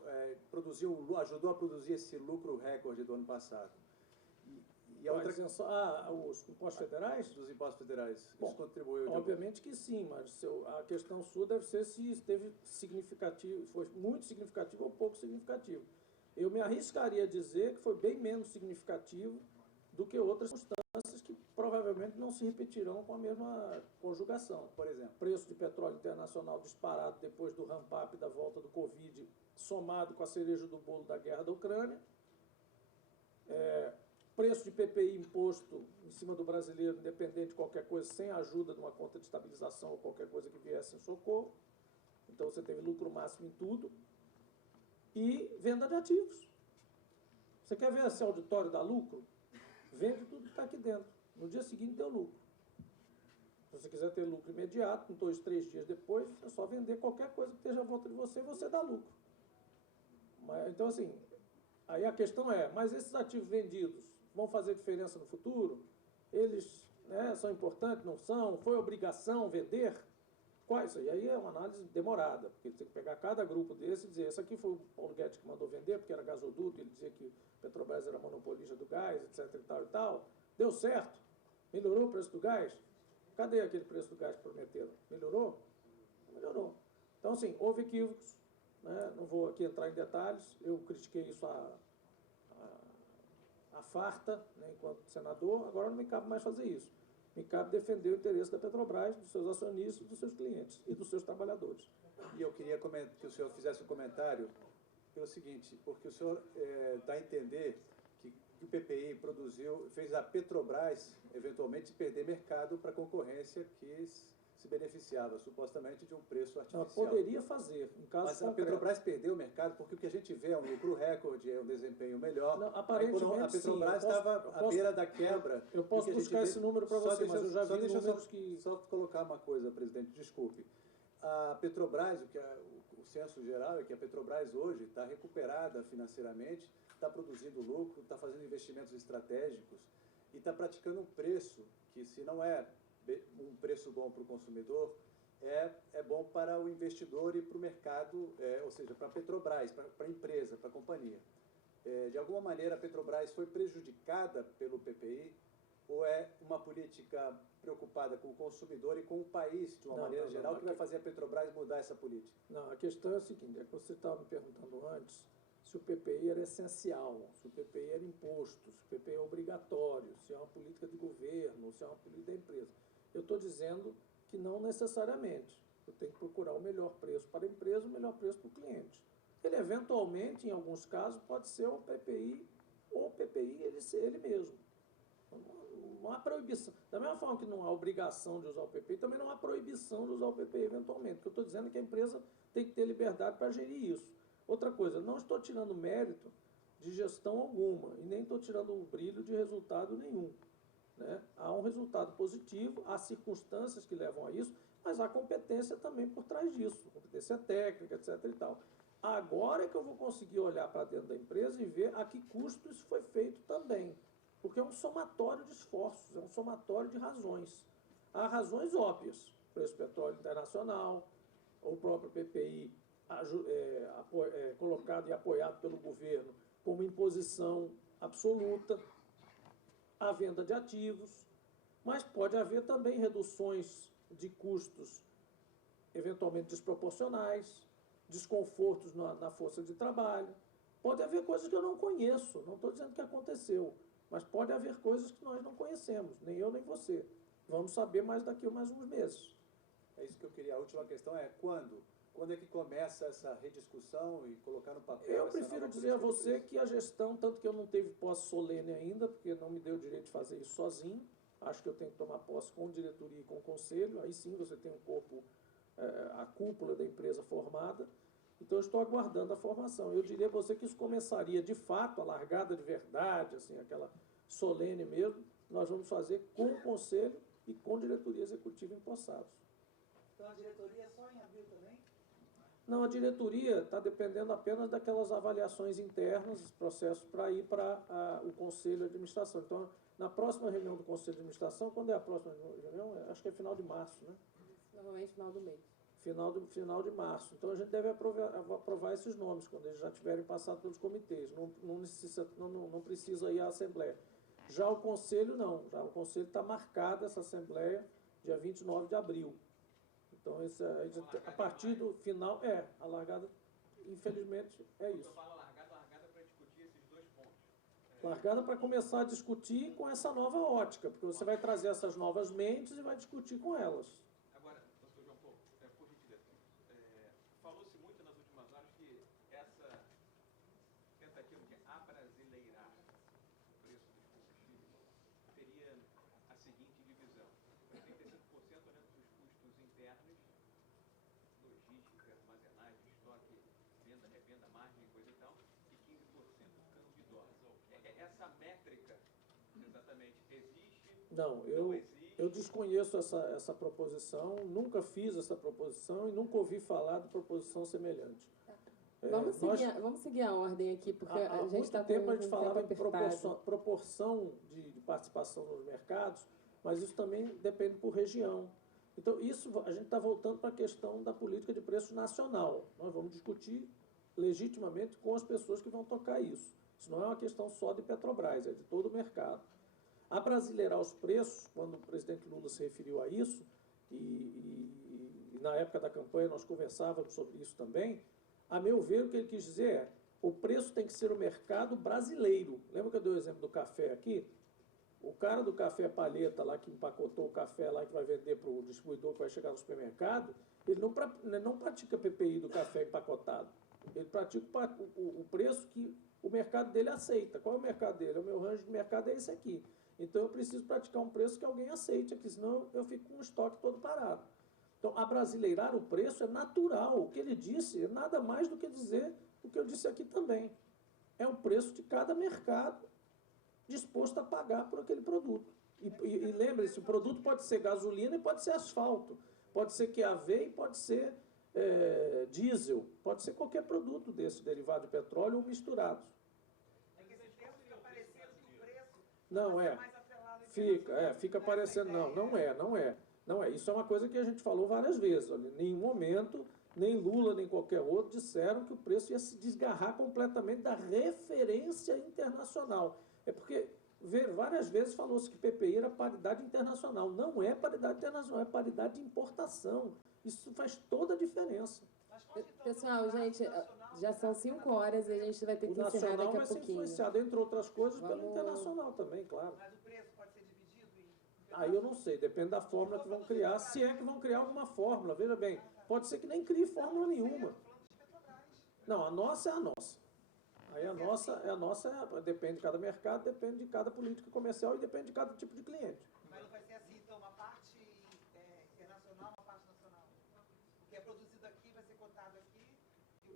ajudou a produzir esse lucro recorde do ano passado. E a outra isenção, os impostos federais? Dos impostos federais. Bom, isso contribuiu? Obviamente que sim, mas a questão sua deve ser se esteve significativo, foi muito significativo ou pouco significativo. Eu me arriscaria a dizer que foi bem menos significativo do que outras circunstâncias que provavelmente não se repetirão com a mesma conjugação. Por exemplo, preço de petróleo internacional disparado depois do ramp-up da volta do Covid, somado com a cereja do bolo da guerra da Ucrânia. Preço de PPI imposto em cima do brasileiro, independente de qualquer coisa, sem a ajuda de uma conta de estabilização ou qualquer coisa que viesse em socorro. Então você teve lucro máximo em tudo. E venda de ativos. Você quer ver esse auditório dar lucro? Vende tudo que está aqui dentro. No dia seguinte deu lucro. Se você quiser ter lucro imediato, 2, 3 dias depois, é só vender qualquer coisa que esteja à volta de você e você dá lucro. Então, assim, aí a questão é, mas esses ativos vendidos vão fazer diferença no futuro? Eles são importantes, não são? Foi obrigação vender? Quais? E aí é uma análise demorada, porque tem que pegar cada grupo desse e dizer, esse aqui foi o Paulo Guedes que mandou vender, porque era gasoduto, ele dizia que Petrobras era monopolista do gás, etc. e tal e tal. Deu certo? Melhorou o preço do gás? Cadê aquele preço do gás que prometeram? Melhorou? Melhorou. Então, assim, houve equívocos, não vou aqui entrar em detalhes, eu critiquei isso a farta, enquanto senador, agora não me cabe mais fazer isso. Me cabe defender o interesse da Petrobras, dos seus acionistas, dos seus clientes e dos seus trabalhadores. E eu queria que o senhor fizesse um comentário pelo seguinte, porque o senhor dá a entender que o PPI fez a Petrobras, eventualmente, perder mercado para a concorrência que se beneficiava supostamente de um preço Ela artificial. poderia fazer, em caso Mas a concreto. Petrobras perdeu o mercado porque o que a gente vê é um lucro recorde, é um desempenho melhor. Não, aparentemente, a Petrobras sim. Eu estava posso- à beira da quebra. Eu posso E o que a gente buscar vê- esse número para só você, deixa- mas eu já só vi deixa números só, que... Só colocar uma coisa, presidente, desculpe. A Petrobras, o senso geral é que a Petrobras hoje está recuperada financeiramente, está produzindo lucro, está fazendo investimentos estratégicos e está praticando um preço que, se não é um preço bom para o consumidor, é bom para o investidor e para o mercado, ou seja, para a Petrobras, para a empresa, para a companhia. De alguma maneira, a Petrobras foi prejudicada pelo PPI ou é uma política preocupada com o consumidor e com o país, de uma maneira geral, que vai fazer a Petrobras mudar essa política? Não, a questão é a seguinte, é que você estava me perguntando antes se o PPI era essencial, se o PPI era imposto, se o PPI é obrigatório, se é uma política de governo, se é uma política da empresa. Eu estou dizendo que não necessariamente. Eu tenho que procurar o melhor preço para a empresa, o melhor preço para o cliente. Ele, eventualmente, em alguns casos, pode ser o PPI ou o PPI ele ser ele mesmo. Não há proibição. Da mesma forma que não há obrigação de usar o PPI, também não há proibição de usar o PPI eventualmente. O que eu estou dizendo é que a empresa tem que ter liberdade para gerir isso. Outra coisa, não estou tirando mérito de gestão alguma e nem estou tirando o brilho de resultado nenhum. Né? Há um resultado positivo, há circunstâncias que levam a isso, mas há competência também por trás disso, competência técnica, etc. e tal. Agora é que eu vou conseguir olhar para dentro da empresa e ver a que custo isso foi feito também. Porque é um somatório de esforços, é um somatório de razões. Há razões óbvias, preço do petróleo internacional, o próprio PPI colocado e apoiado pelo governo como imposição absoluta, a venda de ativos, mas pode haver também reduções de custos eventualmente desproporcionais, desconfortos na força de trabalho. Pode haver coisas que eu não conheço, não estou dizendo que aconteceu, mas pode haver coisas que nós não conhecemos, nem eu nem você. Vamos saber mais daqui a mais uns meses. É isso que eu queria. A última questão é quando? Quando é que começa essa rediscussão e colocar no papel? Eu prefiro dizer a você que a gestão, tanto que eu não teve posse solene ainda, porque não me deu o direito de fazer isso sozinho, acho que eu tenho que tomar posse com diretoria e com conselho, aí sim você tem um corpo, a cúpula da empresa formada, então eu estou aguardando a formação. Eu diria a você que isso começaria de fato, a largada de verdade, assim, aquela solene mesmo, nós vamos fazer com o conselho e com diretoria executiva empossados. Então a diretoria é só em abril também? Não, a diretoria está dependendo apenas daquelas avaliações internas, esse processo, para ir para o Conselho de Administração. Então, na próxima reunião do Conselho de Administração, quando é a próxima reunião? Acho que é final de março, né? Normalmente final do mês. Final de março. Então, a gente deve aprovar esses nomes, quando eles já tiverem passado pelos comitês. Não precisa ir à Assembleia. Já o Conselho, não. Já o Conselho está marcada essa Assembleia dia 29 de abril. Então, a partir do final, a largada, infelizmente, é isso. Eu falo largada para discutir esses dois pontos. Largada para começar a discutir com essa nova ótica, porque você vai trazer essas novas mentes e vai discutir com elas. Agora, doutor João Paulo, por gentileza, falou-se muito nas últimas horas que essa tentativa de abrasileirar o preço dos combustíveis teria a seguinte divisão: 35% olhando para os custos internos, logística, armazenagem, estoque, venda, revenda, margem, coisa e tal, e 15% câmbio de dólar. Essa métrica, exatamente, existe? Não, eu desconheço essa proposição, nunca fiz essa proposição e nunca ouvi falar de proposição semelhante. Vamos seguir a ordem aqui, porque Há a gente está muito tempo a gente falava de apertado. proporção de participação nos mercados, mas isso também depende por região. Então, isso a gente está voltando para a questão da política de preço nacional. Nós vamos discutir legitimamente com as pessoas que vão tocar isso. Isso não é uma questão só de Petrobras, é de todo o mercado. Abrasileirar os preços, quando o presidente Lula se referiu a isso, e na época da campanha nós conversávamos sobre isso também, a meu ver, o que ele quis dizer é: o preço tem que ser o mercado brasileiro. Lembra que eu dei o exemplo do café aqui? O cara do café palheta lá, que empacotou o café lá, que vai vender para o distribuidor que vai chegar no supermercado, ele não pratica PPI do café empacotado. Ele pratica o preço que o mercado dele aceita. Qual é o mercado dele? O meu range de mercado é esse aqui. Então eu preciso praticar um preço que alguém aceite aqui, senão eu fico com o estoque todo parado. Então, abrasileirar o preço é natural. O que ele disse é nada mais do que dizer o que eu disse aqui também. É o preço de cada mercado disposto a pagar por aquele produto. E lembre-se, o produto pode ser gasolina e pode ser asfalto, pode ser QAV e pode ser diesel, pode ser qualquer produto desse, derivado de petróleo ou misturados. Não é. Fica parecendo. Não é. Isso é uma coisa que a gente falou várias vezes. Olha, em nenhum momento, nem Lula, nem qualquer outro, disseram que o preço ia se desgarrar completamente da referência internacional. É porque, várias vezes falou-se que PPI era paridade internacional. Não é paridade internacional, é paridade de importação. Isso faz toda a diferença. Pessoal, gente, já são 5 horas e a gente vai ter que encerrar daqui a pouquinho. O nacional vai ser influenciado, entre outras coisas, pelo internacional também, claro. Mas o preço pode ser dividido em... Aí eu não sei, depende da fórmula que vão criar, se é que vão criar alguma fórmula. Veja bem, pode ser que nem crie fórmula nenhuma. Não, a nossa é a nossa. Aí a nossa depende de cada mercado, depende de cada política comercial e depende de cada tipo de cliente. Mas não vai ser assim, então, uma parte internacional, uma parte nacional? O que é produzido aqui vai ser cotado aqui?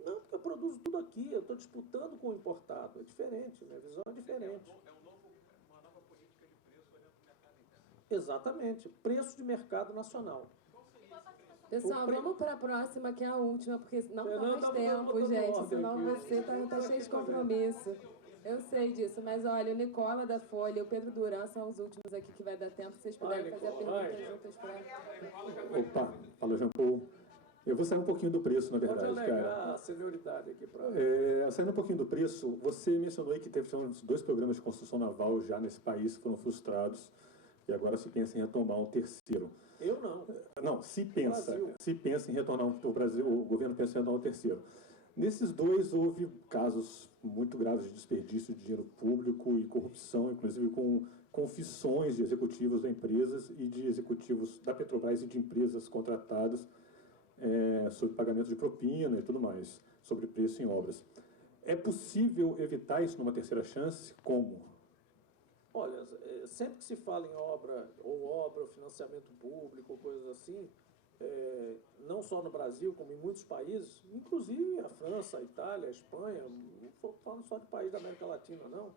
Não, porque eu produzo tudo aqui, eu estou disputando com o importado. É diferente, minha visão é diferente. Uma nova política de preço olhando para o mercado interno. Exatamente, preço de mercado nacional. Pessoal, vamos para a próxima, que é a última, porque não dá mais tempo, gente, senão você tá cheio de compromisso. Eu sei disso, mas olha, o Nicola da Folha e o Pedro Duran são os últimos aqui que vai dar tempo, se vocês puderem fazer a pergunta juntas para... Opa, fala Jean Paul. Eu vou sair um pouquinho do preço, na verdade, Pode alegar a senioridade aqui para... Saindo um pouquinho do preço, você mencionou aí que teve 2 programas de construção naval já nesse país que foram frustrados e agora se pensa em retomar um terceiro. Eu não. Não, se pensa em retornar o Brasil, o governo pensa em retornar o terceiro. Nesses 2 houve casos muito graves de desperdício de dinheiro público e corrupção, inclusive com confissões de executivos de empresas e de executivos da Petrobras e de empresas contratadas sobre pagamento de propina e tudo mais, sobre preço em obras. É possível evitar isso numa terceira chance? Como? Olha, sempre que se fala em obra, ou financiamento público, ou coisas assim, não só no Brasil, como em muitos países, inclusive a França, a Itália, a Espanha, não estou falando só de país da América Latina, não,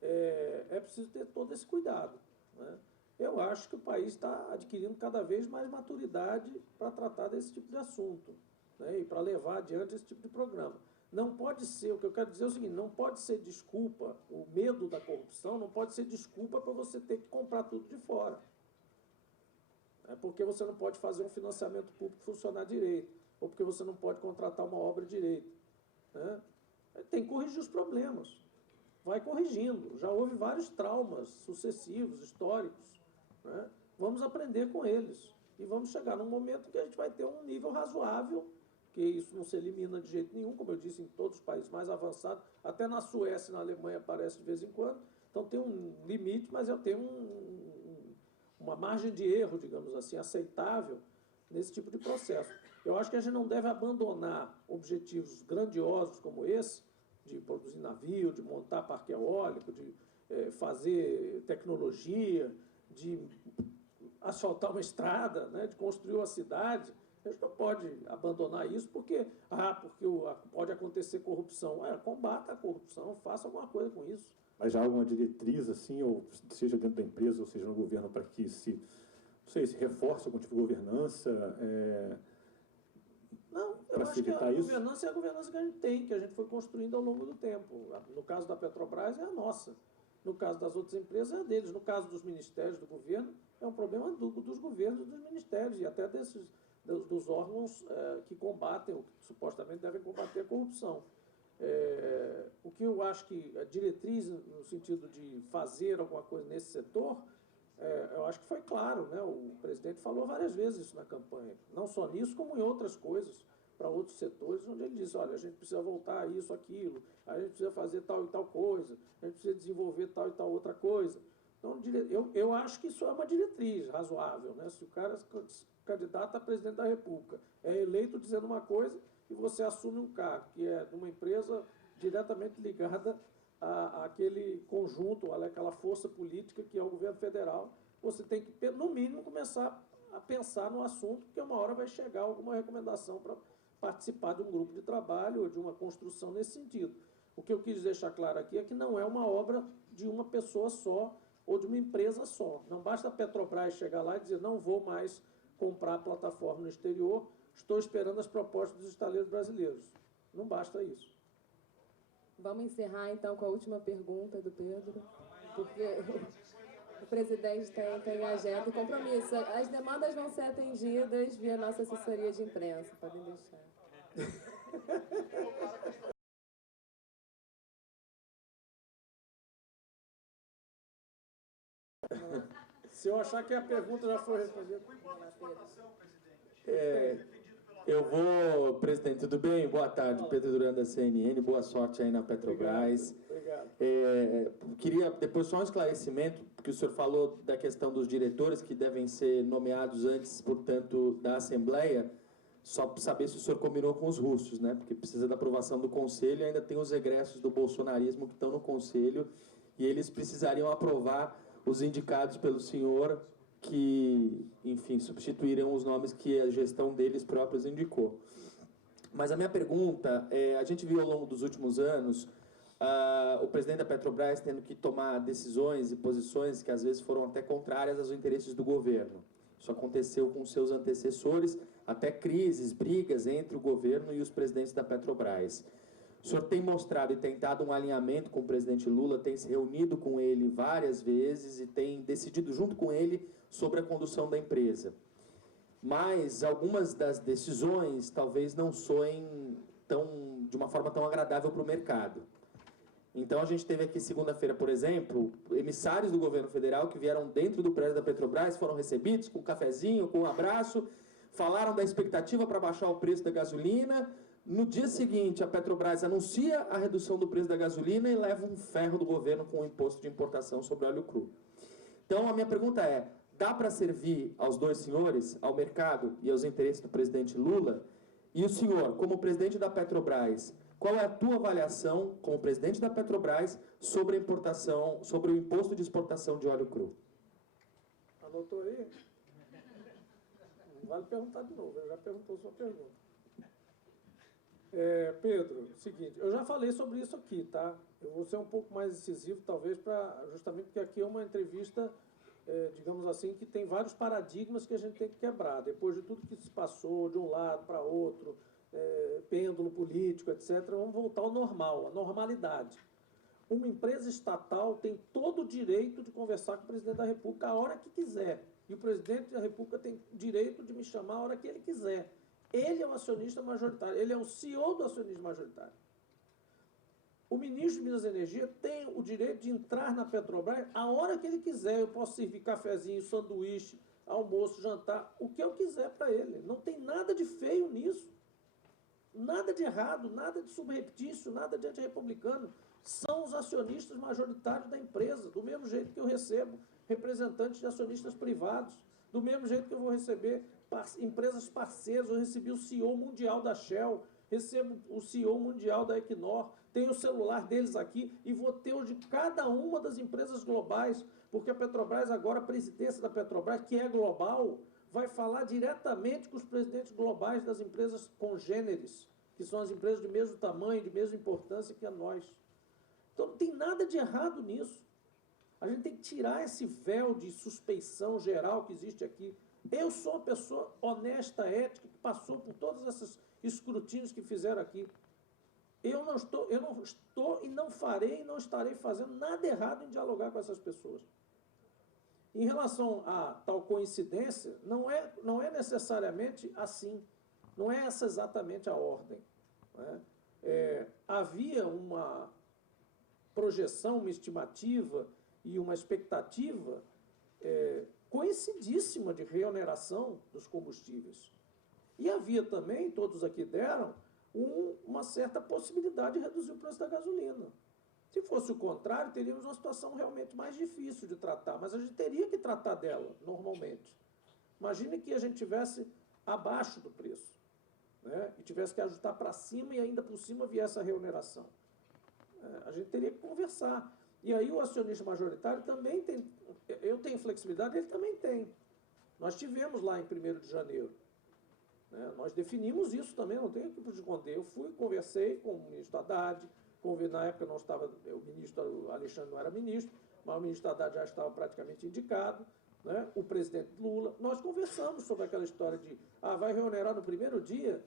é preciso ter todo esse cuidado, né? Eu acho que o país está adquirindo cada vez mais maturidade para tratar desse tipo de assunto, né, e para levar adiante esse tipo de programa. Não pode ser, o que eu quero dizer é o seguinte, não pode ser desculpa, o medo da corrupção não pode ser desculpa para você ter que comprar tudo de fora. É porque você não pode fazer um financiamento público funcionar direito, ou porque você não pode contratar uma obra direito, né? Tem que corrigir os problemas. Vai corrigindo. Já houve vários traumas sucessivos, históricos, né? Vamos aprender com eles. E vamos chegar num momento que a gente vai ter um nível razoável, que isso não se elimina de jeito nenhum, como eu disse, em todos os países mais avançados, até na Suécia e na Alemanha aparece de vez em quando. Então tem um limite, mas eu tenho uma margem de erro, digamos assim, aceitável nesse tipo de processo. Eu acho que a gente não deve abandonar objetivos grandiosos como esse, de produzir navio, de montar parque eólico, de fazer tecnologia, de asfaltar uma estrada, né, de construir uma cidade. A gente não pode abandonar isso porque pode acontecer corrupção. Combata a corrupção, faça alguma coisa com isso. Mas já há alguma diretriz, assim, ou seja dentro da empresa, ou seja no governo, para que se reforce algum tipo de governança? Não, eu acho que a governança é a governança que a gente tem, que a gente foi construindo ao longo do tempo. No caso da Petrobras, é a nossa. No caso das outras empresas, é a deles. No caso dos ministérios do governo, é um problema dos governos e dos ministérios, e até dos órgãos que combatem, ou que supostamente devem combater a corrupção. O que eu acho que a diretriz, no sentido de fazer alguma coisa nesse setor, eu acho que foi claro, né? O presidente falou várias vezes isso na campanha, não só nisso, como em outras coisas, para outros setores, onde ele disse, olha, a gente precisa voltar a isso, aquilo, a gente precisa fazer tal e tal coisa, a gente precisa desenvolver tal e tal outra coisa. Então, eu acho que isso é uma diretriz razoável, né? Se o cara se candidata a presidente da República, é eleito dizendo uma coisa e você assume um cargo, que é de uma empresa diretamente ligada àquele conjunto, àquela força política que é o governo federal, você tem que, no mínimo, começar a pensar no assunto, porque uma hora vai chegar alguma recomendação para participar de um grupo de trabalho ou de uma construção nesse sentido. O que eu quis deixar claro aqui é que não é uma obra de uma pessoa só ou de uma empresa só. Não basta a Petrobras chegar lá e dizer não vou mais comprar plataforma no exterior, estou esperando as propostas dos estaleiros brasileiros. Não basta isso. Vamos encerrar, então, com a última pergunta do Pedro, porque o presidente tem agenda e compromisso. As demandas vão ser atendidas via nossa assessoria de imprensa, podem deixar. Se eu achar que a pergunta já foi respondida... Eu vou, presidente, tudo bem? Boa tarde, Pedro Duran da CNN, boa sorte aí na Petrobras. Obrigado. Queria depois só um esclarecimento, porque o senhor falou da questão dos diretores que devem ser nomeados antes, portanto, da Assembleia, só para saber se o senhor combinou com os russos, né? Porque precisa da aprovação do Conselho e ainda tem os egressos do bolsonarismo que estão no Conselho e eles precisariam aprovar os indicados pelo senhor que, enfim, substituíram os nomes que a gestão deles próprios indicou. Mas a minha pergunta é, a gente viu ao longo dos últimos anos o presidente da Petrobras tendo que tomar decisões e posições que às vezes foram até contrárias aos interesses do governo. Isso aconteceu com seus antecessores, até crises, brigas entre o governo e os presidentes da Petrobras. O senhor tem mostrado e tentado um alinhamento com o presidente Lula, tem se reunido com ele várias vezes e tem decidido junto com ele sobre a condução da empresa. Mas algumas das decisões talvez não soem de uma forma tão agradável para o mercado. Então, a gente teve aqui segunda-feira, por exemplo, emissários do governo federal que vieram dentro do prédio da Petrobras, foram recebidos com um cafezinho, com um abraço, falaram da expectativa para baixar o preço da gasolina. No dia seguinte, a Petrobras anuncia a redução do preço da gasolina e leva um ferro do governo com o imposto de importação sobre óleo cru. Então, a minha pergunta é, dá para servir aos dois senhores, ao mercado e aos interesses do presidente Lula? E o senhor, como presidente da Petrobras, qual é a tua avaliação, como presidente da Petrobras, sobre a importação, sobre o imposto de exportação de óleo cru? Anotou aí? Não vale perguntar de novo, ele já perguntou sua pergunta. Pedro, seguinte, eu já falei sobre isso aqui, tá? Eu vou ser um pouco mais incisivo, talvez, justamente porque aqui é uma entrevista, digamos assim, que tem vários paradigmas que a gente tem que quebrar. Depois de tudo que se passou de um lado para outro, pêndulo político, etc., vamos voltar ao normal, à normalidade. Uma empresa estatal tem todo o direito de conversar com o presidente da República a hora que quiser. E o presidente da República tem direito de me chamar a hora que ele quiser. Ele é o acionista majoritário, ele é o CEO do acionista majoritário. O ministro de Minas e Energia tem o direito de entrar na Petrobras a hora que ele quiser. Eu posso servir cafezinho, sanduíche, almoço, jantar, o que eu quiser para ele. Não tem nada de feio nisso. Nada de errado, nada de subreptício, nada de antirrepublicano. São os acionistas majoritários da empresa, do mesmo jeito que eu recebo representantes de acionistas privados, do mesmo jeito que eu vou receber empresas parceiras. Eu recebi o CEO mundial da Shell, recebo o CEO mundial da Equinor, tenho o celular deles aqui e vou ter o de cada uma das empresas globais, porque a Petrobras agora, a presidência da Petrobras, que é global, vai falar diretamente com os presidentes globais das empresas congêneres, que são as empresas de mesmo tamanho, de mesma importância que a nós. Então não tem nada de errado nisso. A gente tem que tirar esse véu de suspeição geral que existe aqui. Eu sou uma pessoa honesta, ética, que passou por todos esses escrutínios que fizeram aqui. Eu não estou e não farei e não estarei fazendo nada errado em dialogar com essas pessoas. Em relação a tal coincidência, não é necessariamente assim. Não é essa exatamente a ordem. Né? Havia uma projeção, uma estimativa e uma expectativa conhecidíssima de reoneração dos combustíveis. E havia também, todos aqui deram, uma certa possibilidade de reduzir o preço da gasolina. Se fosse o contrário, teríamos uma situação realmente mais difícil de tratar, mas a gente teria que tratar dela, normalmente. Imagine que a gente tivesse abaixo do preço, né? E tivesse que ajustar para cima e ainda por cima viesse a reoneração. A gente teria que conversar. E aí o acionista majoritário também tem, eu tenho flexibilidade, ele também tem. Nós tivemos lá em 1º de janeiro. Né? Nós definimos isso também, não tem o que esconder. Eu fui, conversei com o ministro Haddad, na época não estava, o ministro Alexandre não era ministro, mas o ministro Haddad já estava praticamente indicado, né? O presidente Lula. Nós conversamos sobre aquela história de, vai reonerar no primeiro dia,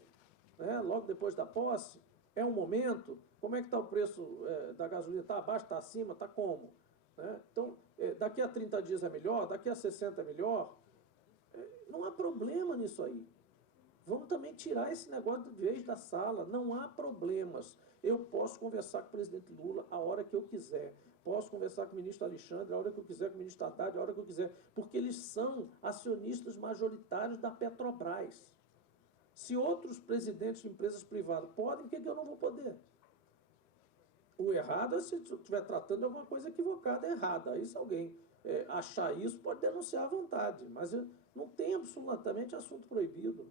né? Logo depois da posse, é um momento, como é que está o preço da gasolina? Está abaixo, está acima, está como? Né? Então, daqui a 30 dias é melhor, daqui a 60 é melhor. Não há problema nisso aí. Vamos também tirar esse negócio de vez da sala. Não há problemas. Eu posso conversar com o presidente Lula a hora que eu quiser. Posso conversar com o ministro Alexandre a hora que eu quiser, com o ministro Haddad a hora que eu quiser. Porque eles são acionistas majoritários da Petrobras. Se outros presidentes de empresas privadas podem, por que eu não vou poder? O errado é se eu estiver tratando de alguma coisa equivocada, errada. Aí se alguém achar isso, pode denunciar à vontade. Mas não tem absolutamente assunto proibido.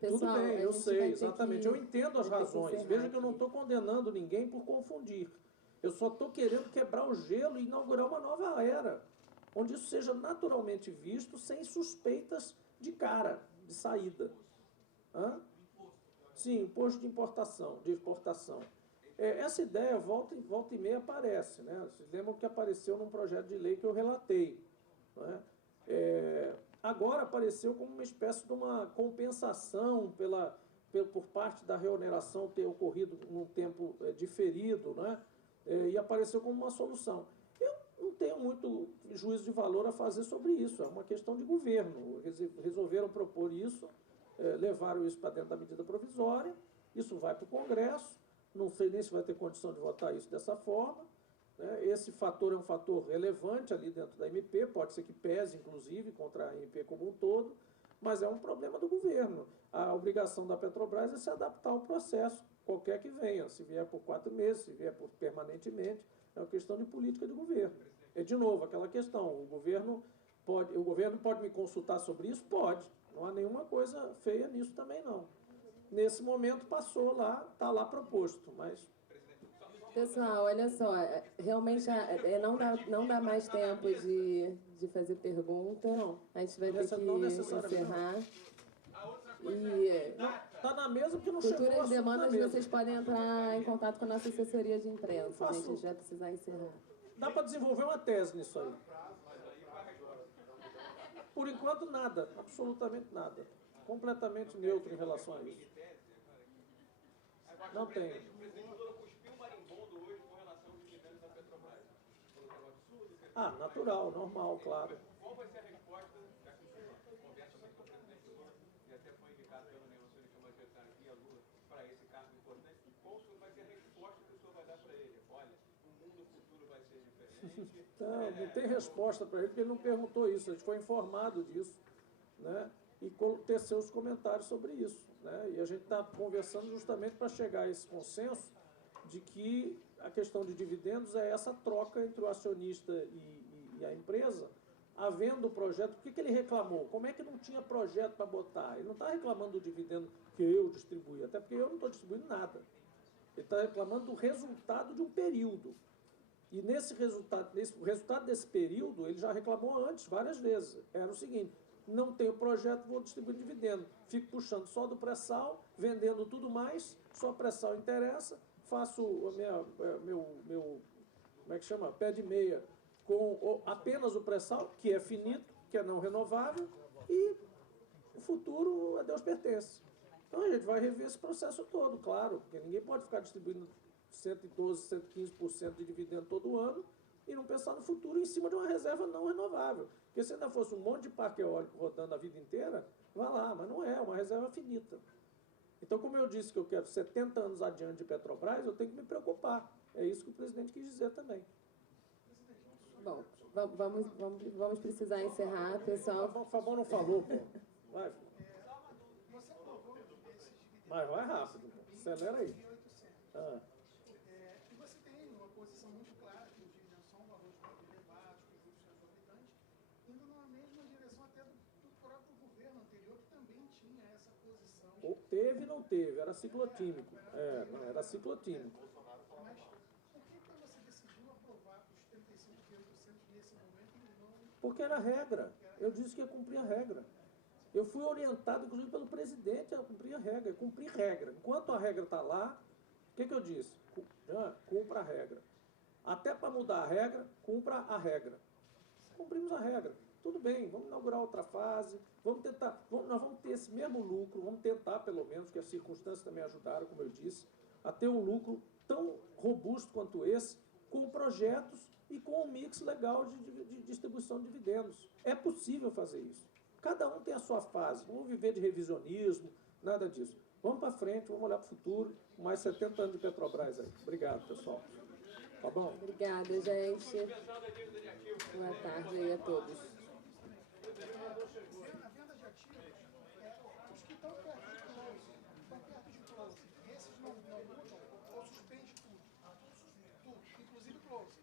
Pessoal, tudo bem, eu sei, exatamente. Eu entendo as vai ter que razões. encerrar Veja que eu não aqui. estou condenando ninguém por confundir. Eu só estou querendo quebrar o gelo e inaugurar uma nova era, onde isso seja naturalmente visto, sem suspeitas de cara, de saída. Hã? Sim, imposto de importação, de exportação. Essa ideia, volta e meia, aparece. Né? Vocês lembram que apareceu num projeto de lei que eu relatei. Né? Agora apareceu como uma espécie de uma compensação por parte da reoneração ter ocorrido num tempo diferido, né? E apareceu como uma solução. Eu não tenho muito juízo de valor a fazer sobre isso, é uma questão de governo. Resolveram propor isso, levaram isso para dentro da medida provisória, isso vai para o Congresso, não sei nem se vai ter condição de votar isso dessa forma. Esse fator é um fator relevante ali dentro da MP, pode ser que pese, inclusive, contra a MP como um todo, mas é um problema do governo. A obrigação da Petrobras é se adaptar ao processo, qualquer que venha, se vier por 4 meses, se vier permanentemente, é uma questão de política de governo. De novo, aquela questão, o governo pode me consultar sobre isso? Pode, não há nenhuma coisa feia nisso também não. Nesse momento passou lá, está lá proposto, mas... Pessoal, olha só, realmente não dá mais tempo de fazer pergunta. A gente vai ter que encerrar. Está na mesa porque não chegou o futuras assunto demandas, na mesa. vocês podem entrar em contato com a nossa assessoria de imprensa. A gente vai precisar encerrar. Dá para desenvolver uma tese nisso aí. Por enquanto, nada. Absolutamente nada. Completamente neutro em relação a isso. Não tem. Natural, normal, claro. Qual vai ser a resposta, já que o senhor conversa muito com o presidente Lula, e até foi indicado pelo negociador majoritário via Lula para esse cargo importante, qual vai ser a resposta que o senhor vai dar para ele? Olha, o mundo futuro vai ser diferente. Não tem resposta para ele, porque ele não perguntou isso, a gente foi informado disso, né? E teceu os comentários sobre isso. Né? E a gente está conversando justamente para chegar a esse consenso de que a questão de dividendos é essa troca entre o acionista e a empresa, havendo o projeto. Por que ele reclamou? Como é que não tinha projeto para botar? Ele não está reclamando do dividendo que eu distribuí, até porque eu não estou distribuindo nada. Ele está reclamando do resultado de um período. E nesse resultado desse período, ele já reclamou antes, várias vezes. Era o seguinte: não tenho projeto, vou distribuir dividendo. Fico puxando só do pré-sal, vendendo tudo mais, só pré-sal interessa, faço meu como é que chama? Pé de meia com apenas o pré-sal, que é finito, que é não renovável, e o futuro a Deus pertence. Então a gente vai rever esse processo todo, claro, porque ninguém pode ficar distribuindo 112%, 115% de dividendo todo ano e não pensar no futuro em cima de uma reserva não renovável. Porque se ainda fosse um monte de parque eólico rodando a vida inteira, vá lá, mas não é uma reserva finita. Então, como eu disse que eu quero 70 anos adiante de Petrobras, eu tenho que me preocupar. É isso que o presidente quis dizer também. Bom, vamos precisar encerrar, pessoal. O Fabão não falou, pô. Vai. Mas vai rápido, pô. Acelera aí. E você tem uma posição muito clara que os dividendos são um valor de muito elevado, que os juros são exorbitantes, indo na mesma direção até do próprio governo anterior, que também tinha essa posição. Teve e não teve, era ciclotímico. Não, era ciclotímico. Mas por que você decidiu aprovar os 35% nesse momento e não Porque era regra. Eu disse que ia cumprir a regra. Eu fui orientado, inclusive, pelo presidente a cumprir a regra. Cumprir regra. Enquanto a regra está lá, o que eu disse? Cumpra a regra. Até para mudar a regra, cumpra a regra. Cumprimos a regra. Tudo bem, vamos inaugurar outra fase, vamos tentar, nós vamos ter esse mesmo lucro, vamos tentar, pelo menos, que as circunstâncias também ajudaram, como eu disse, a ter um lucro tão robusto quanto esse, com projetos e com um mix legal de distribuição de dividendos. É possível fazer isso. Cada um tem a sua fase, não vamos viver de revisionismo, nada disso. Vamos para frente, vamos olhar para o futuro, mais 70 anos de Petrobras aí. Obrigado, pessoal. Tá bom? Obrigada, gente. Boa tarde aí a todos. Na venda de ativos, os que estão perto de close, esses não mudam ou suspende tudo. Tudo, inclusive close.